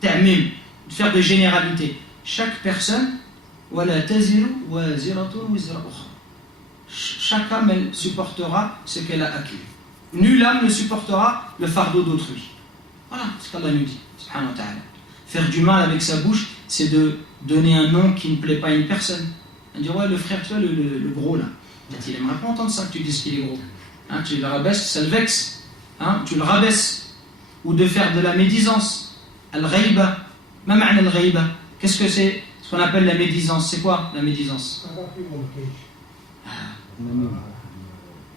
faire de généralité. Chaque personne, ولا تزر وازرة وزر أخرى. Chaque âme elle supportera ce qu'elle a acquis. Nulle âme ne supportera le fardeau d'autrui. Voilà ce qu'Allah nous dit, subhanahu wa ta'ala. Faire du mal avec sa bouche, c'est de donner un nom qui ne plaît pas à une personne. On dit ouais, le frère, tu vois, le gros là. Il aimerait pas entendre ça que tu dises qu'il est gros. Hein, tu le rabaisses, ça le vexe. Hein, tu le rabaisses. Ou de faire de la médisance. Al-ghayba. Ma ma'na al-ghayba. Qu'est-ce que c'est? Ce qu'on appelle la médisance. C'est quoi la médisance?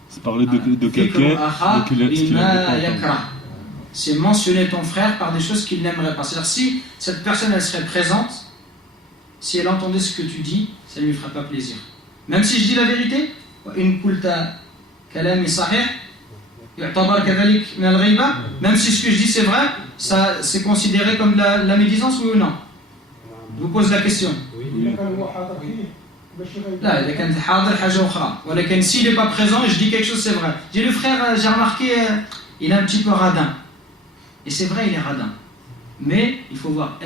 C'est parler de quelqu'un. C'est mentionner ton frère par des choses qu'il n'aimerait pas. C'est-à-dire si cette personne elle serait présente, si elle entendait ce que tu dis, ça ne lui ferait pas plaisir. Même si je dis la vérité, même si ce que je dis c'est vrai, ça c'est considéré comme la médisance, oui ou non? Je vous pose la question. Là, s'il n'est pas présent et je dis quelque chose, c'est vrai. J'ai le frère, j'ai remarqué, il est un petit peu radin. Et c'est vrai, il est radin. Mais il faut voir,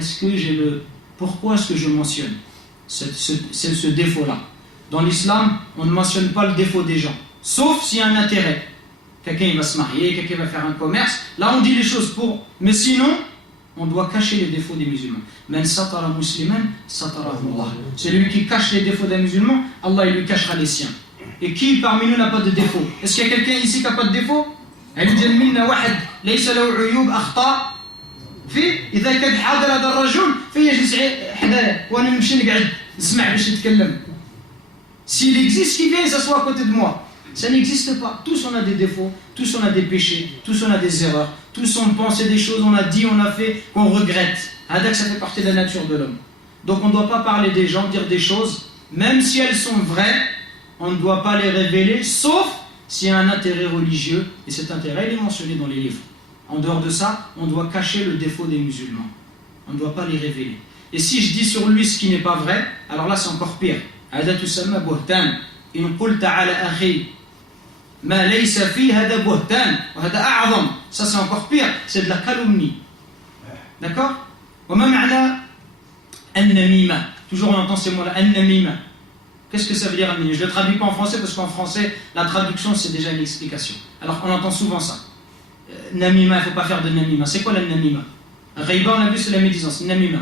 pourquoi est-ce que je mentionne ce défaut-là? Dans l'islam, on ne mentionne pas le défaut des gens, sauf s'il y a un intérêt. Quelqu'un il va se marier, quelqu'un va faire un commerce. Là, on dit les choses pour. Mais sinon, on doit cacher les défauts des musulmans. Man satara musliman, satarahu Allah. Celui qui cache les défauts des musulmans, Allah il lui cachera les siens. Et qui parmi nous n'a pas de défaut? Est-ce qu'il y a quelqu'un ici qui n'a pas de défaut? الجن منا واحد ليس له عيوب أخطاء فيه إذا كان حاضر هذا الرجل فيجلس حدايا وأنا نمشي نقعد نسمع باش يتكلم. S'il existe, qu'il vienne et s'assoie à côté de moi. Ça n'existe pas. Tous on a des défauts, tous on a des péchés, tous on a des erreurs, tous on pense des choses, on a dit, on a fait, qu'on regrette. Adak, ça fait partie de la nature de l'homme. Donc on ne doit pas parler des gens, dire des choses, même si elles sont vraies, on ne doit pas les révéler, sauf s'il y a un intérêt religieux, et cet intérêt il est mentionné dans les livres. En dehors de ça, on doit cacher le défaut des musulmans. On ne doit pas les révéler. Et si je dis sur lui ce qui n'est pas vrai, alors là c'est encore pire. هذا تسمى بهتان إن قلت على أخي ما ليس فيه هذا بهتان وهذا أعظم. Ça c'est encore pire, c'est de la calomnie. D'accord? وما معنى النميمة? Toujours on entend ces mots-là, النميمة. Qu'est-ce que ça veut dire النميمة? Je ne le traduis pas en français parce qu'en français la traduction c'est déjà une explication. Alors on entend souvent ça. Namima, il ne faut pas faire de namima. C'est quoi la namima? Ghaiba, on a vu, c'est la médisance. Namima,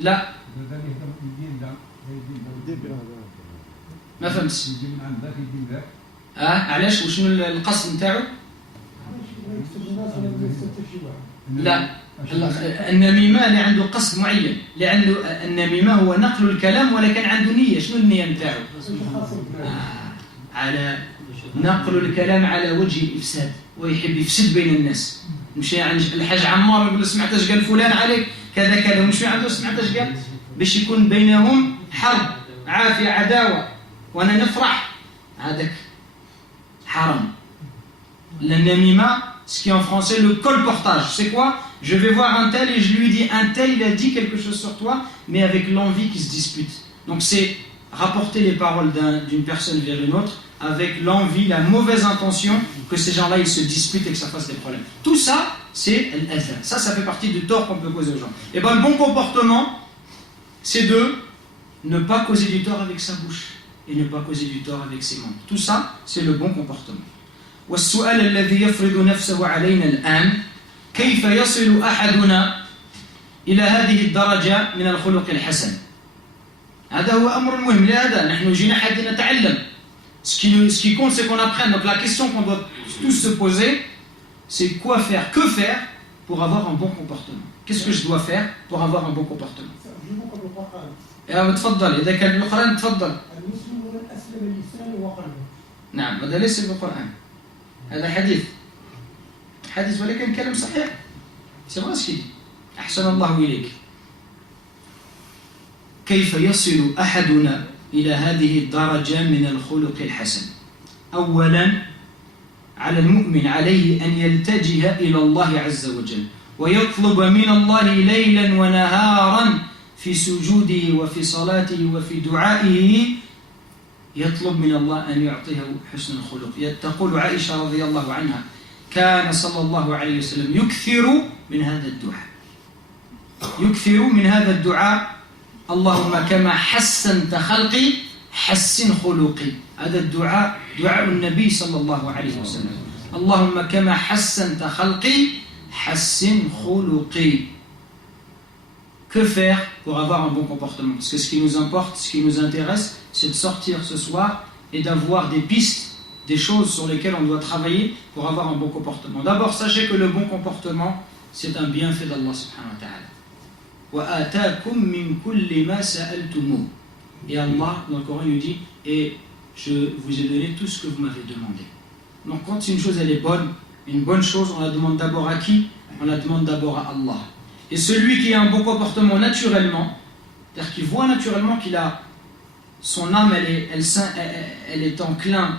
là. ما فهمت. علاش وشنو القصد نتاعو؟ لا النميمة اللي عنده قصد معين، اللي عنده النميمة هو نقل الكلام ولكن عنده نية. شنو النية نتاعو؟ على نقل الكلام على وجه الإفساد، ويحب يفسد بين الناس. مشي عند الحاج عمار يقول له سمعت اش قال فلان عليك كذا كذا، ومشي عنده سمعت اش قال، باش يكون بينهم حرب عافية عداوة وانا نفرح. هذاك حرام. النميمة ce qui est en français le colportage. C'est quoi? Je vais voir un tel et je lui dis un tel il a dit quelque chose sur toi, mais avec l'envie qui se dispute. Donc c'est rapporter les paroles d'une personne vers une autre avec l'envie, la mauvaise intention que ces gens-là ils se disputent et que ça fasse des problèmes. Tout ça, c'est l'adha. Ça fait partie du tort qu'on peut causer aux gens. Et bien le bon comportement, c'est de ne pas causer du tort avec sa bouche et ne pas causer du tort avec ses membres. Tout ça, c'est le bon comportement. والسؤال الذي يفرض نفسه علينا الآن كيف يصل أحدنا إلى هذه الدرجة من الخلق الحسن؟ هذا هو أمر مهم. لهذا نحن جينا حتى نتعلم. Ce qui compte, c'est qu'on apprenne. Donc la question qu'on doit tous se poser, c'est quoi faire, que faire pour avoir un bon comportement. Qu'est-ce que je dois faire pour avoir un bon comportement? تفضل إذا كان بالقرآن تفضل. المسلم أسلم اللسان وقلبه. نعم هذا ليس بالقرآن. هذا حديث ولكن كلام صحيح. C'est vrai ce qu'il dit. أحسن الله إليك. كيف يصل أحدنا إلى هذه الدرجة من الخلق الحسن؟ أولا على المؤمن عليه أن يلتجئ إلى الله عز وجل ويطلب من الله ليلا ونهارا في سجوده وفي صلاته وفي دعائه، يطلب من الله أن يعطيه حسن الخلق. تقول عائشة رضي الله عنها كان صلى الله عليه وسلم يكثر من هذا الدعاء اللهم كما حسنت خلقي حسن خلقي. هذا الدعاء دعاء النبي صلى الله عليه وسلم. اللهم كما حسنت خلقي حسن خلقي. Que faire pour avoir un bon comportement? Parce que ce qui nous importe, ce qui nous intéresse, c'est de sortir ce soir et d'avoir des pistes, des choses sur lesquelles on doit travailler pour avoir un bon comportement. D'abord, sachez que le bon comportement, c'est un bienfait d'Allah subhanahu wa ta'ala. وَآتَاكُم مِّن كُلِّ مَا سَأَلْتُمُوهُ. Et Allah, dans le Coran, il nous dit et je vous ai donné tout ce que vous m'avez demandé. Donc quand une chose elle est bonne, une bonne chose, on la demande d'abord à qui? On la demande d'abord à Allah. Et celui qui a un bon comportement naturellement, c'est-à-dire qui voit naturellement qu'il a son âme, elle est enclin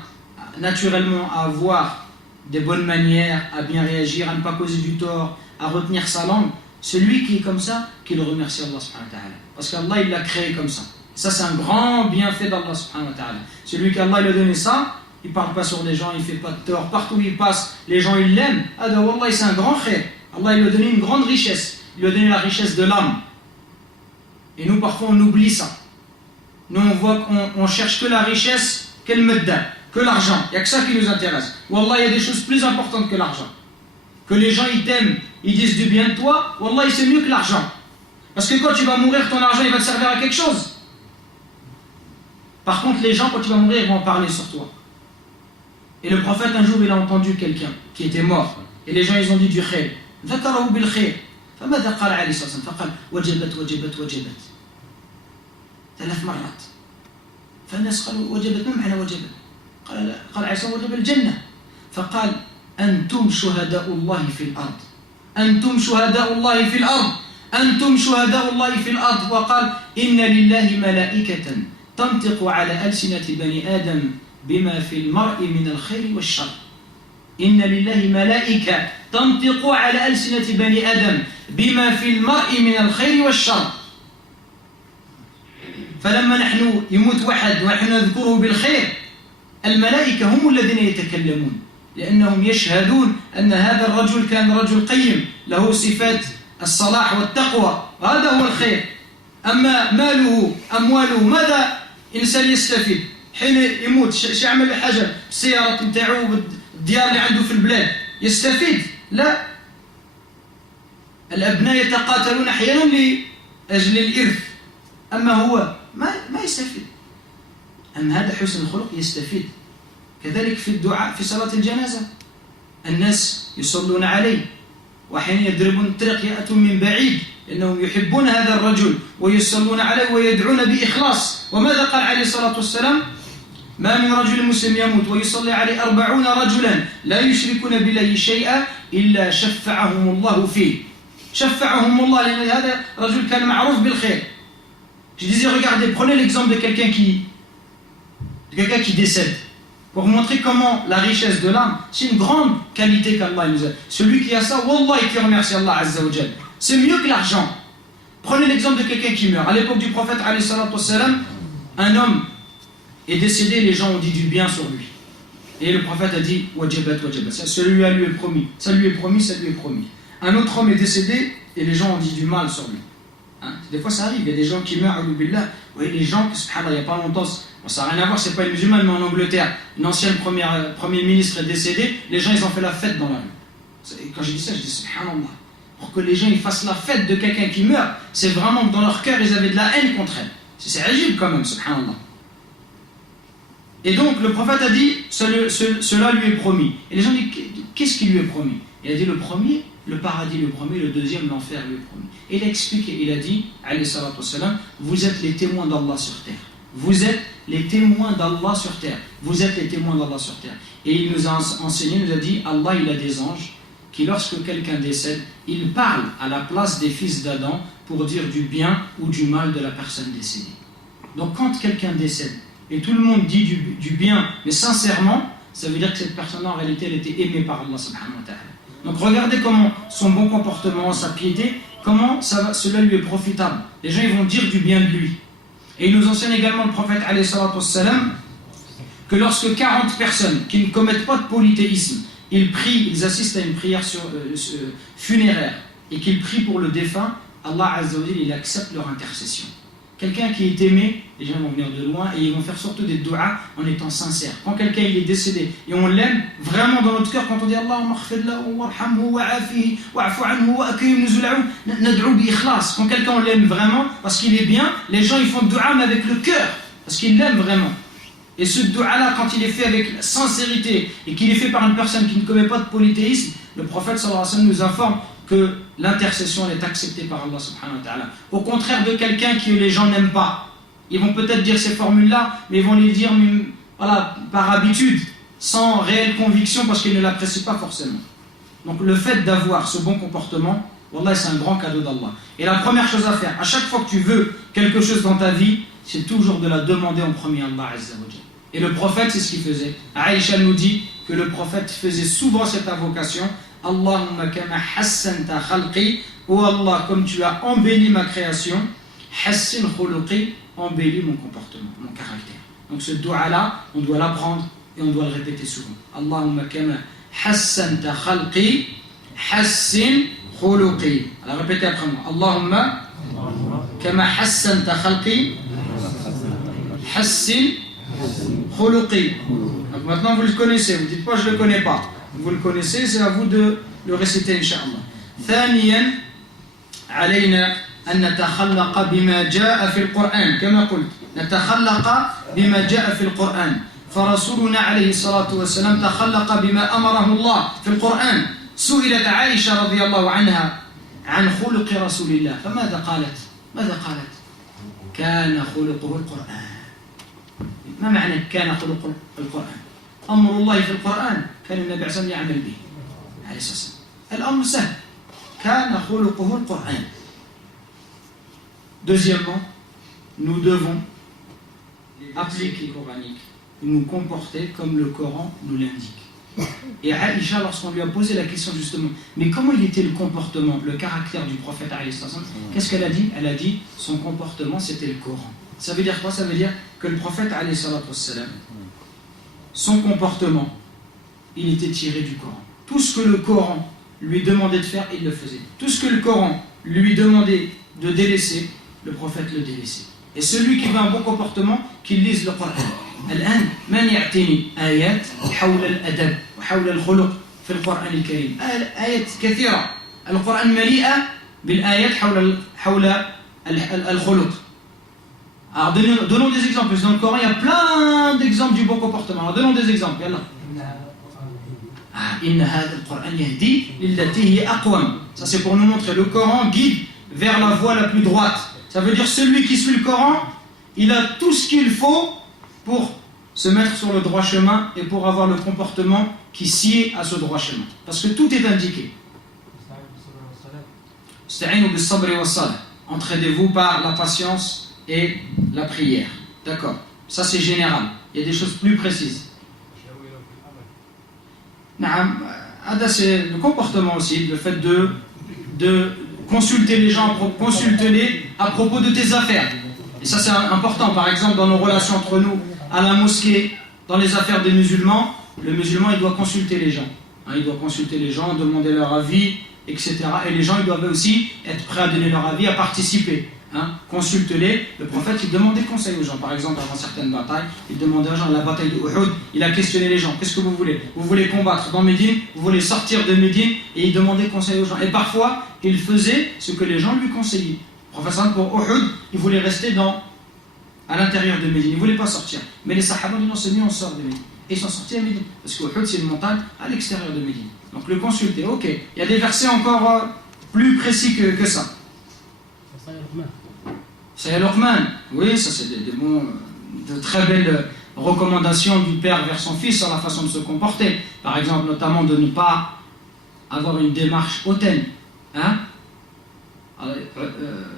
naturellement à avoir des bonnes manières, à bien réagir, à ne pas causer du tort, à retenir sa langue, celui qui est comme ça, qu'il remercie Allah subhanahu wa ta'ala. Parce qu'Allah il l'a créé comme ça. Ça c'est un grand bienfait d'Allah subhanahu wa ta'ala. Celui qu'Allah il a donné ça, il ne parle pas sur les gens, il ne fait pas de tort, partout où il passe, les gens ils l'aiment. Wallah c'est un grand khair. Allah il lui a donné une grande richesse. Il lui a donné la richesse de l'âme. Et nous parfois on oublie ça. Nous on voit qu'on cherche que la richesse, que l'argent. Il n'y a que ça qui nous intéresse. Wallah il y a des choses plus importantes que l'argent. Que les gens ils t'aiment, ils disent du bien de toi, Wallah c'est mieux que l'argent. Parce que quand tu vas mourir, ton argent il va te servir à quelque chose. Par contre les gens quand tu vas mourir ils vont en parler sur toi. Et le prophète un jour il a entendu quelqu'un qui était mort. Et les gens ils ont dit du khair. ذكره بالخير. فماذا قال عليه الصلاة والسلام؟ فقال وجبت 3 مرات. فالناس قالوا وجبت، ما معنى وجبت؟ قال عليه الصلاة والسلام وجب الجنة. فقال أنتم شهداء الله في الأرض، أنتم شهداء الله في الأرض، أنتم شهداء الله في الأرض. وقال إن لله ملائكة تنطق على ألسنة بني آدم بما في المرء من الخير والشر. إن لله ملائكة تنطق على ألسنة بني آدم بما في المرء من الخير والشر. فلما نحن يموت واحد ونحن نذكره بالخير، الملائكة هم الذين يتكلمون، لأنهم يشهدون أن هذا الرجل كان رجل قيم له صفات الصلاح والتقوى، هذا هو الخير. أما ماله أمواله، ماذا إنسان يستفيد حين يموت؟ شو يعمل حاجة بالسيارة نتاعو بالديار اللي عنده في البلاد يستفيد؟ لا. الأبناء يتقاتلون أحيانا لأجل الإرث، أما هو ما يستفيد. أما هذا حسن الخلق يستفيد. كذلك في الدعاء في صلاة الجنازة، الناس يصلون عليه، وحين يضربون الطريق يأتون من بعيد لأنهم يحبون هذا الرجل ويصلون عليه ويدعون بإخلاص. وماذا قال عليه الصلاة والسلام؟ ما من رجل مسلم يموت ويصلي عليه 40 رجلا لا يشركون بالله شيئا إلا شفعهم الله فيه. شفعهم الله، لأن هذا رجل كان معروف بالخير. Je disais, regardez, prenez l'exemple de quelqu'un qui décède, pour vous montrer comment la richesse de l'âme, c'est une grande qualité qu'Allah nous a. Celui qui a ça, wallah, et qui remercie Allah Azza wa Jal, c'est mieux que l'argent. Prenez l'exemple de quelqu'un qui meurt. À l'époque du prophète, alayhi salatu wassalam, un homme est décédé, les gens ont dit du bien sur lui. Et le prophète a dit, wajibat, wajibat, ça lui est promis, ça lui est promis, ça lui est promis. Un autre homme est décédé, et les gens ont dit du mal sur lui. Hein? Des fois ça arrive, il y a des gens qui meurent, billah. Vous voyez, les gens, subhanallah, il n'y a pas longtemps, bon, ça n'a rien à voir, c'est pas une musulmane, mais en Angleterre, une ancienne premier ministre est décédée, les gens ils ont fait la fête dans la rue. Et quand j'ai dit ça, je dis subhanallah. Pour que les gens ils fassent la fête de quelqu'un qui meurt, c'est vraiment que dans leur cœur ils avaient de la haine contre elle. C'est agile quand même, subhanallah. Et donc le prophète a dit, cela lui est promis. Et les gens disent, qu'est-ce qui lui est promis? Il a dit le premier, le paradis le premier, le deuxième, l'enfer lui est promis. Et il a expliqué, il a dit, alayhi salatu wassalam, vous êtes les témoins d'Allah sur terre. Vous êtes les témoins d'Allah sur terre. Vous êtes les témoins d'Allah sur terre. Et il nous a enseigné, il nous a dit, Allah il a des anges qui lorsque quelqu'un décède, ils parlent à la place des fils d'Adam pour dire du bien ou du mal de la personne décédée. Donc quand quelqu'un décède, et tout le monde dit du bien, mais sincèrement, ça veut dire que cette personne en réalité elle était aimée par Allah subhanahu wa ta'ala. Donc regardez comment son bon comportement, sa piété, comment cela lui est profitable. Les gens ils vont dire du bien de lui. Et il nous enseigne également le prophète alayhi salatu wassalam que lorsque 40 personnes qui ne commettent pas de polythéisme, ils prient, ils assistent à une prière funéraire et qu'ils prient pour le défunt, Allah Azza wa Jalla il accepte leur intercession. Quelqu'un qui est aimé, les gens vont venir de loin et ils vont faire surtout des du'as en étant sincères. Quand quelqu'un il est décédé et on l'aime vraiment dans notre cœur, quand on dit Allahumma ighfir lahu warhamhu wa'afihi wa'fu anhu wa akrim nuzulahu, nad'u bi ikhlas. Quand quelqu'un on l'aime vraiment parce qu'il est bien, les gens ils font du'a mais avec le cœur parce qu'ils l'aiment vraiment. Et ce du'a là quand il est fait avec sincérité et qu'il est fait par une personne qui ne commet pas de polythéisme, le prophète sallallahu alayhi wa sallam nous informe que l'intercession est acceptée par Allah subhanahu wa ta'ala. Au contraire de quelqu'un que les gens n'aiment pas. Ils vont peut-être dire ces formules-là, mais ils vont les dire voilà, par habitude, sans réelle conviction, parce qu'ils ne l'apprécient pas forcément. Donc le fait d'avoir ce bon comportement, wallah, c'est un grand cadeau d'Allah. Et la première chose à faire, à chaque fois que tu veux quelque chose dans ta vie, c'est toujours de la demander en premier à Allah Azza wa Jalla. Et le prophète, c'est ce qu'il faisait. Aïcha nous dit que le prophète faisait souvent cette invocation, Allahumma kama hassanta khalqi, oh Allah, comme tu as embelli ma création, hassin khuluqi, embellis mon comportement, mon caractère. Donc ce dua-là, on doit l'apprendre et on doit le répéter souvent. Allahumma kama hassanta khalqi, hassin khuluqi. Alors répétez après moi. Allahumma kama hassanta khalqi, hassin khuluqi. Donc maintenant vous le connaissez, vous ne dites pas je ne le connais pas. Vous le connaissez, c'est à vous de le réciter, Inch'Allah. ثانيا علينا أن نتخلق بما جاء في القرآن كما قلت نتخلق بما جاء في القرآن فرسولنا عليه الصلاة والسلام تخلق بما أمره الله في القرآن. سئلت عائشة رضي الله عنها عن خلق رسول الله فماذا قالت؟ ماذا قالت؟ كان خلقه القرآن. ما معنى كان خلق القرآن؟ أمر الله في القرآن كان النبي عليه الصلاة والسلام يعمل به عليه الصلاة والسلام. الأمر سهل كان خلقه القرآن. Deuxièmement, nous devons appliquer le coranique et nous comporter comme le Coran nous l'indique. Et Aïcha, lorsqu'on lui a posé la question justement, mais comment il était le comportement, le caractère du prophète, qu'est-ce qu'elle a dit? Elle a dit, son comportement c'était le Coran. Ça veut dire quoi? Ça veut dire que le prophète, son comportement, il était tiré du Coran. Tout ce que le Coran lui demandait de faire, il le faisait. Tout ce que le Coran lui demandait de délaisser, le prophète le délaissait. Et celui qui veut un bon comportement, qu'il lise le Coran. الآن من يعطيني آيات حول الأدب وحول الخلق في القرآن الكريم؟ آيات كثيرة. القرآن مليئة بالآيات حول الخلق. Alors donnons des exemples. Dans le Coran, il y a plein d'exemples du bon comportement. Alors donnons des exemples. إن هذا القرآن يهدي للتي هي أقوم. Ça c'est pour nous montrer. Le Coran guide vers la voie la plus droite. Ça veut dire celui qui suit le Coran, il a tout ce qu'il faut pour se mettre sur le droit chemin et pour avoir le comportement qui sied à ce droit chemin. Parce que tout est indiqué. Entraidez-vous par la patience et la prière. D'accord. Ça c'est général. Il y a des choses plus précises. C'est le comportement aussi, le fait de consulter les gens, consulte-les à propos de tes affaires. Et ça c'est important, par exemple dans nos relations entre nous, à la mosquée, dans les affaires des musulmans, le musulman il doit consulter les gens. Il doit consulter les gens, demander leur avis, etc. Et les gens ils doivent aussi être prêts à donner leur avis, à participer. Consulte-les. Le prophète il demandait conseil aux gens. Par exemple, avant certaines batailles, il demandait aux gens, la bataille de Uhud, il a questionné les gens. Qu'est-ce que vous voulez? Vous voulez combattre dans Médine? Vous voulez sortir de Médine? Et il demandait conseil aux gens. Et parfois, il faisait ce que les gens lui conseillaient. Le prophète pour Uhud, il voulait rester à l'intérieur de Médine. Il ne voulait pas sortir. Mais les sahaba disent non, c'est mieux, on sort de Médine. Et ils sont sortis à Médine. Parce que Uhud, c'est une montagne à l'extérieur de Médine. Donc le consulter, ok. Il y a des versets encore plus précis que ça. C'est Luqman. Oui, ça c'est de très belles recommandations du père vers son fils sur la façon de se comporter. Par exemple, notamment de ne pas avoir une démarche hautaine.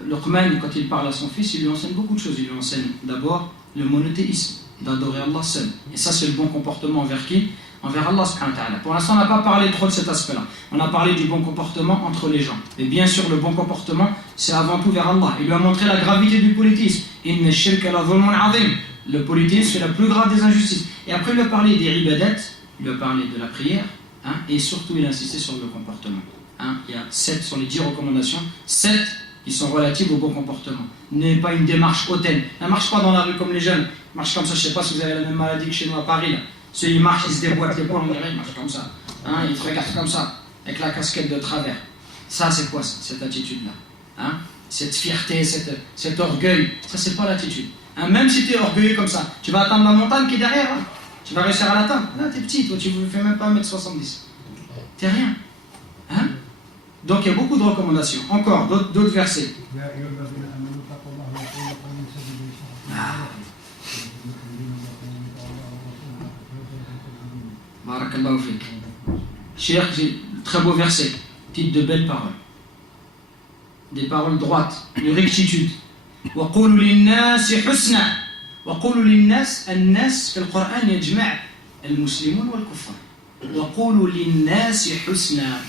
Luqman, quand il parle à son fils, il lui enseigne beaucoup de choses. Il lui enseigne d'abord le monothéisme, d'adorer Allah seul. Et ça, c'est le bon comportement envers qui? Envers Allah subhanahu wa ta'ala. Pour l'instant, on n'a pas parlé trop de cet aspect-là. On a parlé du bon comportement entre les gens. Et bien sûr, le bon comportement, c'est avant tout vers Allah. Il lui a montré la gravité du politisme. Inna shirka la dhulmun azim. Le politisme, c'est la plus grave des injustices. Et après, il lui a parlé des ibadat, il lui a parlé de la prière, et surtout, il a insisté sur le comportement. Il y a 7 sur les 10 recommandations, 7 qui sont relatives au bon comportement. N'est pas une démarche hautaine. Ne marche pas dans la rue comme les jeunes. Marche comme ça, je ne sais pas si vous avez la même maladie que chez nous à Paris. Là. Ceux ils marchent, ils se déboîtent les poings, on dirait, ils marchent comme ça. Ils te regardent comme ça, avec la casquette de travers. Ça, c'est quoi cette attitude-là? Cette fierté, cet orgueil, ça, c'est pas l'attitude. Même si tu es orgueilleux comme ça, tu vas atteindre la montagne qui est derrière. Tu vas réussir à l'atteindre. Là, tu es petit, toi, tu ne fais même pas 1m70. Tu n'es rien. Donc, il y a beaucoup de recommandations. Encore, d'autres versets. Barakallahu fik. Cheikh, j'ai très beau verset, titre de belles paroles. Des paroles droites, de rectitude. وَقُولُوا لِلنَّاسِ حُسْنًا وَقُولُوا لِلنَّاسِ النَّاسِ في القرآن يجمع المسلمون والكفار. وَقُولُوا لِلنَّاسِ حُسْنًا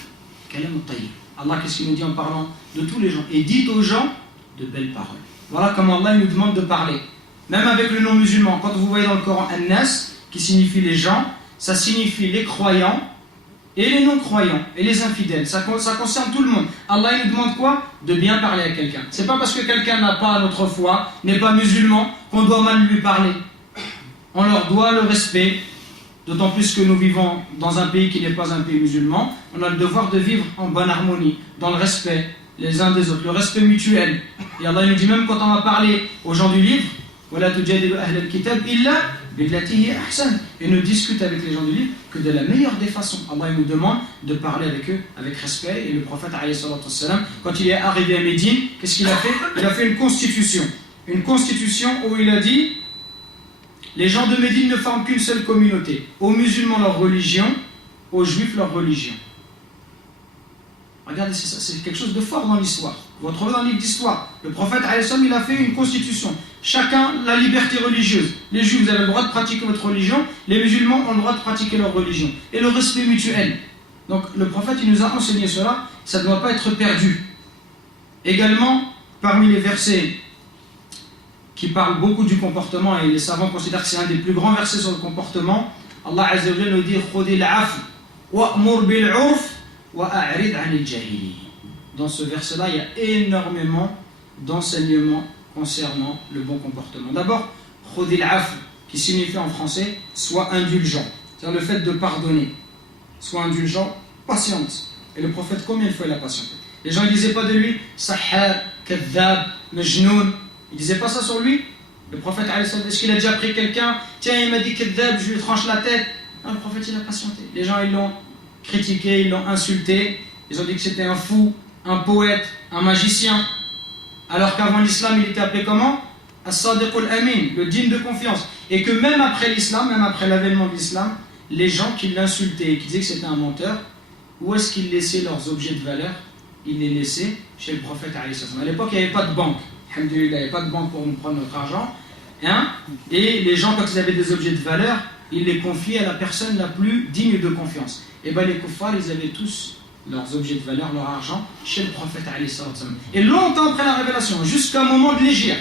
كلام الطيب. Allah, qu'est-ce qu'il nous dit en parlant de tous les gens? Et dites aux gens de belles paroles. Voilà comment Allah nous demande de parler. Même avec le non-musulman. Quand vous voyez dans le Coran An-Nas, qui signifie les gens, ça signifie les croyants et les non-croyants et les infidèles. Ça concerne tout le monde. Allah il nous demande quoi? De bien parler à quelqu'un. C'est pas parce que quelqu'un n'a pas notre foi, n'est pas musulman, qu'on doit mal lui parler. On leur doit le respect. D'autant plus que nous vivons dans un pays qui n'est pas un pays musulman, on a le devoir de vivre en bonne harmonie, dans le respect les uns des autres, le respect mutuel. Et Allah nous dit même quand on va parler aux gens du livre, وَلَا تُجَادِلُوا أَهْلَ الْكِتَابِ إِلَّا بِالَّتِي هِيَ أَحْسَنُ. Et ne discute avec les gens du livre que de la meilleure des façons. Allah nous demande de parler avec eux avec respect. Et le prophète, quand il est arrivé à Médine, qu'est-ce qu'il a fait? Il a fait une constitution. Une constitution où il a dit Les gens de Médine ne forment qu'une seule communauté. Aux musulmans leur religion, aux juifs leur religion. Regardez, c'est quelque chose de fort dans l'histoire. Vous retrouvez dans le livre d'histoire. Le prophète, il a fait une constitution. Chacun, la liberté religieuse. Les juifs, vous avez le droit de pratiquer votre religion. Les musulmans ont le droit de pratiquer leur religion. Et le respect mutuel. Donc le prophète, il nous a enseigné cela. Ça ne doit pas être perdu. Également, parmi les versets qui parlent beaucoup du comportement, et les savants considèrent que c'est un des plus grands versets sur le comportement, Allah Azza wa Jalla nous dit « Khudil af wa'mur bil urf wa'a'rid anil jahili » Dans ce verset-là, il y a énormément d'enseignements concernant le bon comportement. D'abord, « Khudil af » qui signifie en français « soit indulgent », c'est-à-dire le fait de pardonner. Soit indulgent, patiente. Et le prophète, combien de fois il a patienté? Les gens ne disaient pas de lui « Sahar, kadhab, majnoun ». Il ne disait pas ça sur lui. Le prophète, est-ce qu'il a déjà pris quelqu'un? Tiens, il m'a dit kadhab, je lui tranche la tête. Non, le prophète, il a patienté. Les gens, ils l'ont critiqué, ils l'ont insulté. Ils ont dit que c'était un fou, un poète, un magicien. Alors qu'avant l'islam, il était appelé comment? As-Sadiq al-Amin, le digne de confiance. Et que même après l'islam, même après l'avènement de l'islam, les gens qui l'insultaient et qui disaient que c'était un menteur, où est-ce qu'ils laissaient leurs objets de valeur? Ils les laissaient chez le prophète. À l'époque, il n'y avait pas de banque. Il n'y avait pas de banque pour nous prendre notre argent. Hein? Et les gens, quand ils avaient des objets de valeur, ils les confiaient à la personne la plus digne de confiance. Et bien les kuffars, ils avaient tous leurs objets de valeur, leur argent, chez le prophète. Et longtemps après la révélation, jusqu'à un moment de l'Hégire,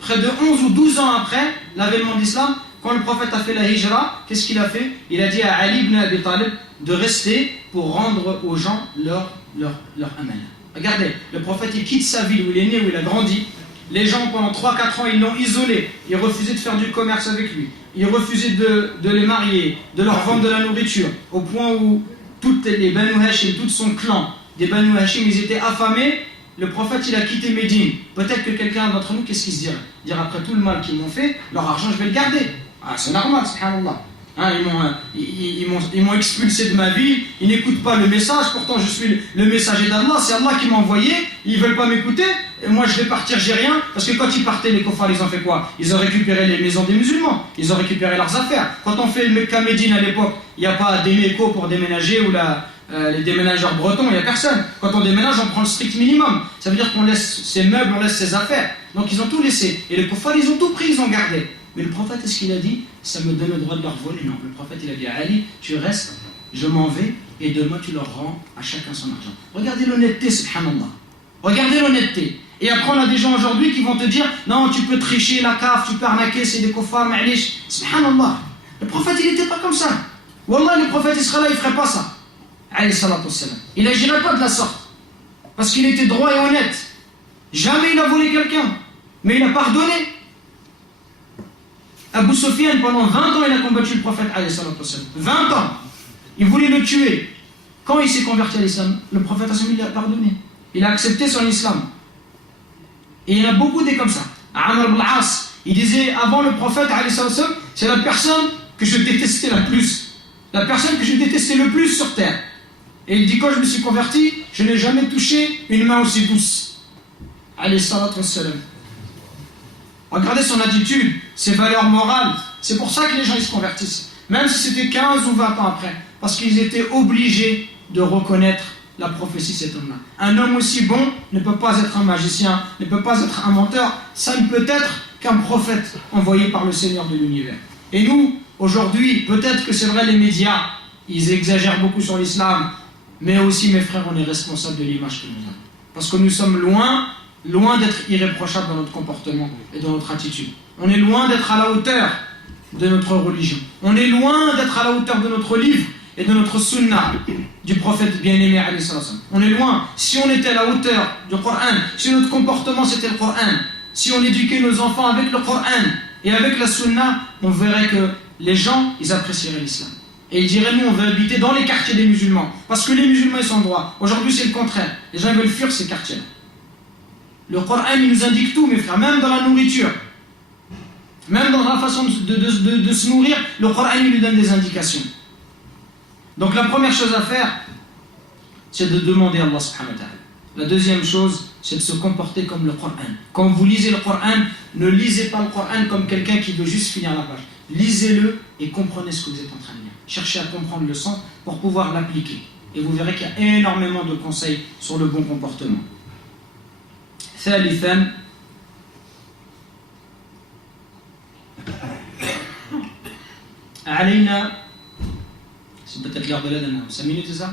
près de 11 ou 12 ans après l'avènement de l'islam, quand le prophète a fait la hijra, qu'est-ce qu'il a fait? Il a dit à Ali ibn Abi Talib de rester pour rendre aux gens leur amal. Regardez, le prophète il quitte sa ville où il est né, où il a grandi. Les gens pendant 3-4 ans ils l'ont isolé. Ils refusaient de faire du commerce avec lui. Ils refusaient de les marier, de leur vendre de la nourriture. Au point où toutes les Banu Hashim, tout son clan des Banu Hashim, ils étaient affamés. Le prophète il a quitté Médine. Peut-être que quelqu'un d'entre nous, qu'est-ce qu'il se dirait? Dire après tout le mal qu'ils m'ont fait, leur argent je vais le garder. Ah, c'est normal, subhanallah. Hein, ils m'ont expulsé de ma vie, ils n'écoutent pas le message, pourtant je suis le messager d'Allah, c'est Allah qui m'a envoyé, ils ne veulent pas m'écouter, et moi je vais partir, j'ai rien, parce que quand ils partaient, les kuffars, ils ont fait quoi? Ils ont récupéré les maisons des musulmans, ils ont récupéré leurs affaires. Quand on fait le Mecca Médine à l'époque, il n'y a pas des mécos pour déménager, ou les déménageurs bretons, il n'y a personne. Quand on déménage, on prend le strict minimum, ça veut dire qu'on laisse ses meubles, on laisse ses affaires. Donc ils ont tout laissé, et les kuffars, ils ont tout pris, ils ont gardé. Mais le prophète, est-ce qu'il a dit ça me donne le droit de leur voler? Non, le prophète il a dit à Ali, tu restes, je m'en vais et demain tu leur rends à chacun son argent. Regardez l'honnêteté, subhanallah. Regardez l'honnêteté. Et après on a des gens aujourd'hui qui vont te dire non, tu peux tricher, la caf, tu peux arnaquer, c'est des kuffars, ma'lish. Subhanallah. Le prophète il n'était pas comme ça. Wallah, le prophète il serait là, il ne ferait pas ça. Alayhi salatu wassalam. Il n'agirait pas de la sorte. Parce qu'il était droit et honnête. Jamais il a volé quelqu'un. Mais il a pardonné. Abu Sufyan, pendant 20 ans, il a combattu le prophète, 20 ans. Il voulait le tuer. Quand il s'est converti à l'islam, le prophète, il l'a pardonné. Il a accepté son islam. Et il y en a beaucoup des comme ça. Amr ibn al-As, il disait, avant le prophète, c'est la personne que je détestais la plus. La personne que je détestais le plus sur terre. Et il dit, quand je me suis converti, je n'ai jamais touché une main aussi douce. Alayhi salatu wassalam. Regardez son attitude, ses valeurs morales. C'est pour ça que les gens ils se convertissent. Même si c'était 15 ou 20 ans après. Parce qu'ils étaient obligés de reconnaître la prophétie de cet homme-là. Un homme aussi bon ne peut pas être un magicien, ne peut pas être un menteur. Ça ne peut être qu'un prophète envoyé par le Seigneur de l'univers. Et nous, aujourd'hui, peut-être que c'est vrai, les médias, ils exagèrent beaucoup sur l'islam. Mais aussi, mes frères, on est responsable de l'image que nous avons. Parce que nous sommes loin d'être irréprochables dans notre comportement et dans notre attitude. On est loin d'être à la hauteur de notre religion. On est loin d'être à la hauteur de notre livre et de notre sunnah du prophète bien-aimé alayhi salam. On est loin. Si on était à la hauteur du Coran, si notre comportement c'était le Coran, si on éduquait nos enfants avec le Coran et avec la sunnah, on verrait que les gens, ils apprécieraient l'islam. Et ils diraient, nous on veut habiter dans les quartiers des musulmans. Parce que les musulmans ils sont droits. Aujourd'hui c'est le contraire. Les gens veulent fuir ces quartiers-là. Le Coran, il nous indique tout, mes frères, même dans la nourriture. Même dans la façon de se nourrir, le Coran, il nous donne des indications. Donc la première chose à faire, c'est de demander à Allah subhanahu wa ta'ala. La deuxième chose, c'est de se comporter comme le Coran. Quand vous lisez le Coran, ne lisez pas le Coran comme quelqu'un qui veut juste finir la page. Lisez-le et comprenez ce que vous êtes en train de lire. Cherchez à comprendre le sens pour pouvoir l'appliquer. Et vous verrez qu'il y a énormément de conseils sur le bon comportement. ثالثا علينا c'est peut-être l'heure de l'adhan 5 minutes c'est ça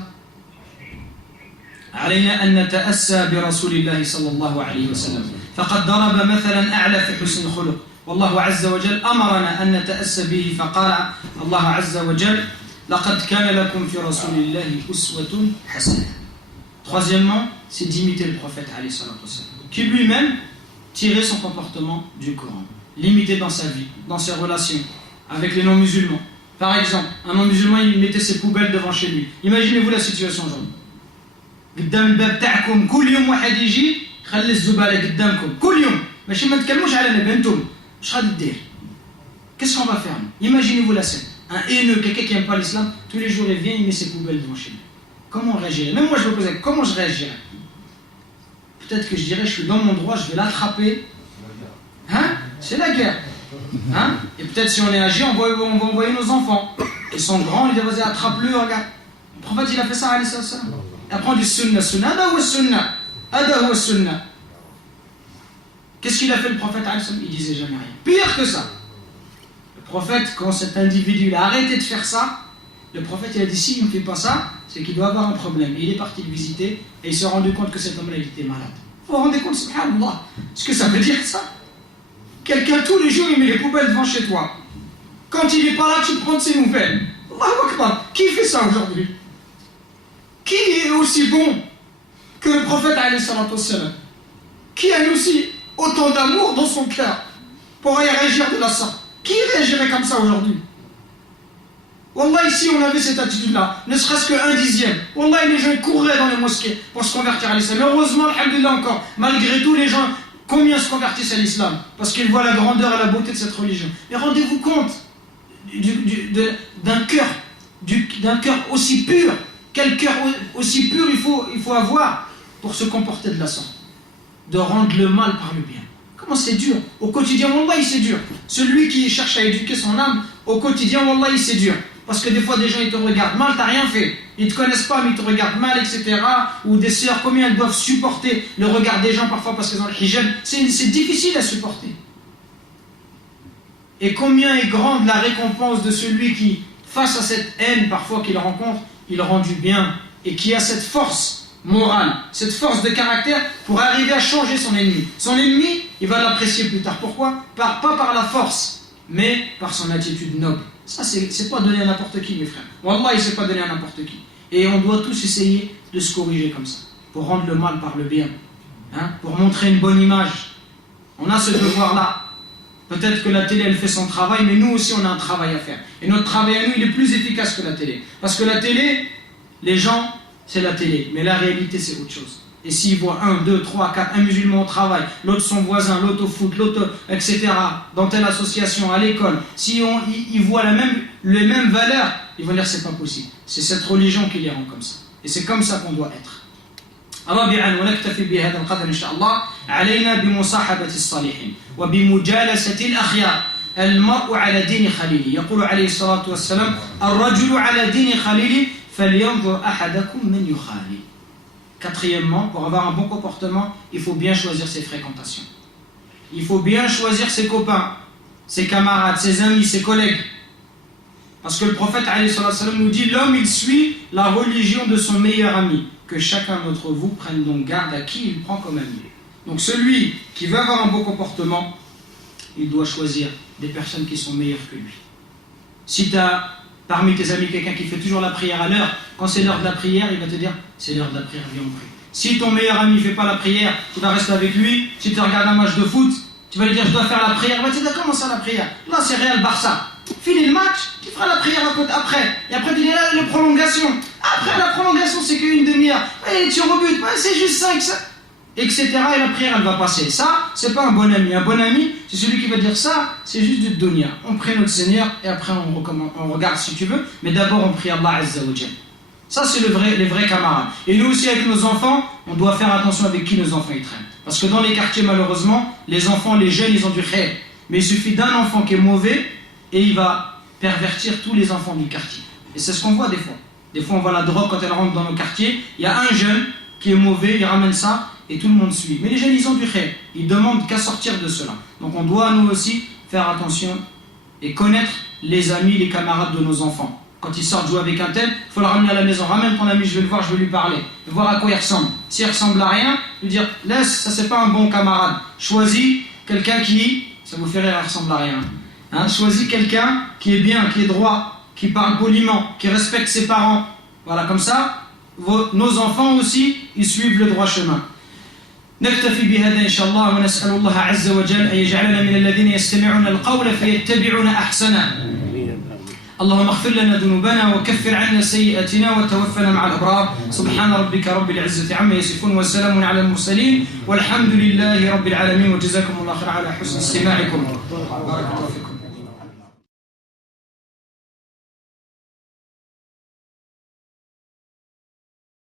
علينا أن نتأسى برسول الله صلى الله عليه وسلم فقد ضرب مثلا أعلى في حسن الخلق والله عز وجل أمرنا أن نتأسى به فقال الله عز وجل لقد كان لكم في رسول الله أسوة حسنة. Troisièmement, c'est d'imiter le prophète alayhi salatu wassalam, qui lui-même tirait son comportement du Coran, l'imiter dans sa vie, dans ses relations avec les non-musulmans. Par exemple, un non-musulman, il mettait ses poubelles devant chez lui. Imaginez-vous la situation aujourd'hui. قدام الباب تاعكم كل يوم واحد يجي خلي الزباله قدامكم كل يوم ماشي ما نتكلموش على نبي انتم واش غادي دير qu'est-ce qu'on va faire? Imaginez-vous la scène, un haineux, quelqu'un qui n'aime pas l'islam, tous les jours il vient, il met ses poubelles devant chez lui. Comment on réagirait? Même moi je me posais, comment je réagirais? Peut-être que je dirais, je suis dans mon droit, je vais l'attraper. Hein? C'est la guerre. Hein? Et peut-être si on est âgé, on va envoyer nos enfants. Ils sont grands, ils disent vas-y attrape-le, regarde. Le prophète il a fait ça, alayhi salam. Et après on dit sunna, sunna, ada ou sunna, ada ou sunna. Qu'est-ce qu'il a fait le prophète alayhi salam? Il disait jamais rien. Pire que ça. Le prophète, quand cet individu il a arrêté de faire ça, le prophète il a dit si il ne fait pas ça, c'est qu'il doit avoir un problème. Et il est parti le visiter et il s'est rendu compte que cet homme-là il était malade. Vous vous rendez compte, subhanallah, ce que ça veut dire ça? Quelqu'un tous les jours il met les poubelles devant chez toi. Quand il n'est pas là, tu prends de ses nouvelles. Allahu Akbar. Qui fait ça aujourd'hui? Qui est aussi bon que le prophète alayhi salatu wassalam? Qui a aussi autant d'amour dans son cœur pour réagir de la sorte? Qui réagirait comme ça aujourd'hui? Wallah, ici on avait cette attitude-là, ne serait-ce qu'un dixième. Wallah, les gens courraient dans les mosquées pour se convertir à l'islam. Mais heureusement, alhamdulillah encore, malgré tout, les gens, combien se convertissent à l'islam? Parce qu'ils voient la grandeur et la beauté de cette religion. Mais rendez-vous compte d'un cœur aussi pur. Quel cœur aussi pur il faut avoir pour se comporter de la sorte, de rendre le mal par le bien. Comment c'est dur? Au quotidien, wallah, c'est dur. Celui qui cherche à éduquer son âme, au quotidien, wallah, c'est dur. Parce que des fois, des gens, ils te regardent mal, t'as rien fait. Ils ne te connaissent pas, mais ils te regardent mal, etc. Ou des sœurs, combien elles doivent supporter le regard des gens, parfois parce qu'elles ont le hijab. C'est difficile à supporter. Et combien est grande la récompense de celui qui, face à cette haine, parfois qu'il rencontre, il rend du bien. Et qui a cette force morale, cette force de caractère pour arriver à changer son ennemi. Son ennemi, il va l'apprécier plus tard. Pourquoi? Pas par la force, mais par son attitude noble. Ça, c'est pas donné à n'importe qui, mes frères. Wallah, il ne s'est pas donné à n'importe qui. Et on doit tous essayer de se corriger comme ça, pour rendre le mal par le bien, hein, pour montrer une bonne image. On a ce devoir-là. Peut-être que la télé, elle fait son travail, mais nous aussi, on a un travail à faire. Et notre travail à nous, il est plus efficace que la télé. Parce que la télé, les gens, c'est la télé. Mais la réalité, c'est autre chose. Et s'ils voient 1, 2, 3, 4, un musulman au travail, l'autre son voisin, l'autre au foot, l'autre, etc., dans telle association, à l'école, si ils voient les mêmes valeurs, ils vont dire c'est pas possible. C'est cette religion qui les rend comme ça. Et c'est comme ça qu'on doit être. رابعا ونكتفي بهذا القدر إن شاء الله علينا بمصاحبة الصالحين وبمجالسة الأخيار المرء على دين خليله يقول عليه الصلاة والسلام الرجل على دين خليله فلينظر أحدكم من يخالي. Quatrièmement, pour avoir un bon comportement, il faut bien choisir ses fréquentations. Il faut bien choisir ses copains, ses camarades, ses amis, ses collègues. Parce que le prophète alayhi salam nous dit l'homme il suit la religion de son meilleur ami. Que chacun d'entre vous prenne donc garde à qui il prend comme ami. Donc celui qui veut avoir un bon comportement, il doit choisir des personnes qui sont meilleures que lui. Si tu as parmi tes amis quelqu'un qui fait toujours la prière à l'heure, quand c'est l'heure de la prière, il va te dire c'est l'heure de la prière, viens on prie. Si ton meilleur ami ne fait pas la prière, tu vas rester avec lui. Si tu regardes un match de foot, tu vas lui dire je dois faire la prière. Il va te dire comment ça la prière? Là c'est Real Barça. Finis le match, tu feras la prière après. Et après tu dis là la prolongation. Après la prolongation c'est qu'une demi-heure. Et tu rebutes, c'est juste 5, etc. Et la prière elle va passer. Ça, c'est pas un bon ami. Un bon ami, c'est celui qui va dire ça, c'est juste du dunya. On prie notre Seigneur et après on regarde si tu veux. Mais d'abord on prie Allah Azza wa Jal. Ça, c'est les vrais camarades. Et nous aussi, avec nos enfants, on doit faire attention avec qui nos enfants ils traînent. Parce que dans les quartiers, malheureusement, les enfants, les jeunes, ils ont du khayr. Mais il suffit d'un enfant qui est mauvais et il va pervertir tous les enfants du quartier. Et c'est ce qu'on voit des fois. Des fois, on voit la drogue quand elle rentre dans nos quartiers. Il y a un jeune qui est mauvais, il ramène ça et tout le monde suit. Mais les jeunes, ils ont du khayr. Ils demandent qu'à sortir de cela. Donc on doit, nous aussi, faire attention et connaître les amis, les camarades de nos enfants. Quand ils sortent jouer avec un tel, il faut le ramener à la maison. Ramène ton ami, je vais le voir, je vais lui parler. Voir à quoi il ressemble. S'il ressemble à rien, lui dire, laisse, ça c'est pas un bon camarade. Choisis quelqu'un qui, ça vous fait rire, il ressemble à rien. Hein? Choisis quelqu'un qui est bien, qui est droit, qui parle poliment, qui respecte ses parents. Voilà, comme ça, nos enfants aussi, ils suivent le droit chemin. نكتفي بهذا إن شاء الله ونسأل الله عز وجل أن يجعلنا من الذين يستمعون القول فيتبعون أحسنه. اللهم اغفر لنا ذنوبنا وكفر عنا سيئاتنا وتوفنا مع الأبرار. سبحان ربك رب العزة عما يصفون وسلام على المرسلين والحمد لله رب العالمين وجزاكم الله خير على حسن استماعكم. بارك الله فيكم.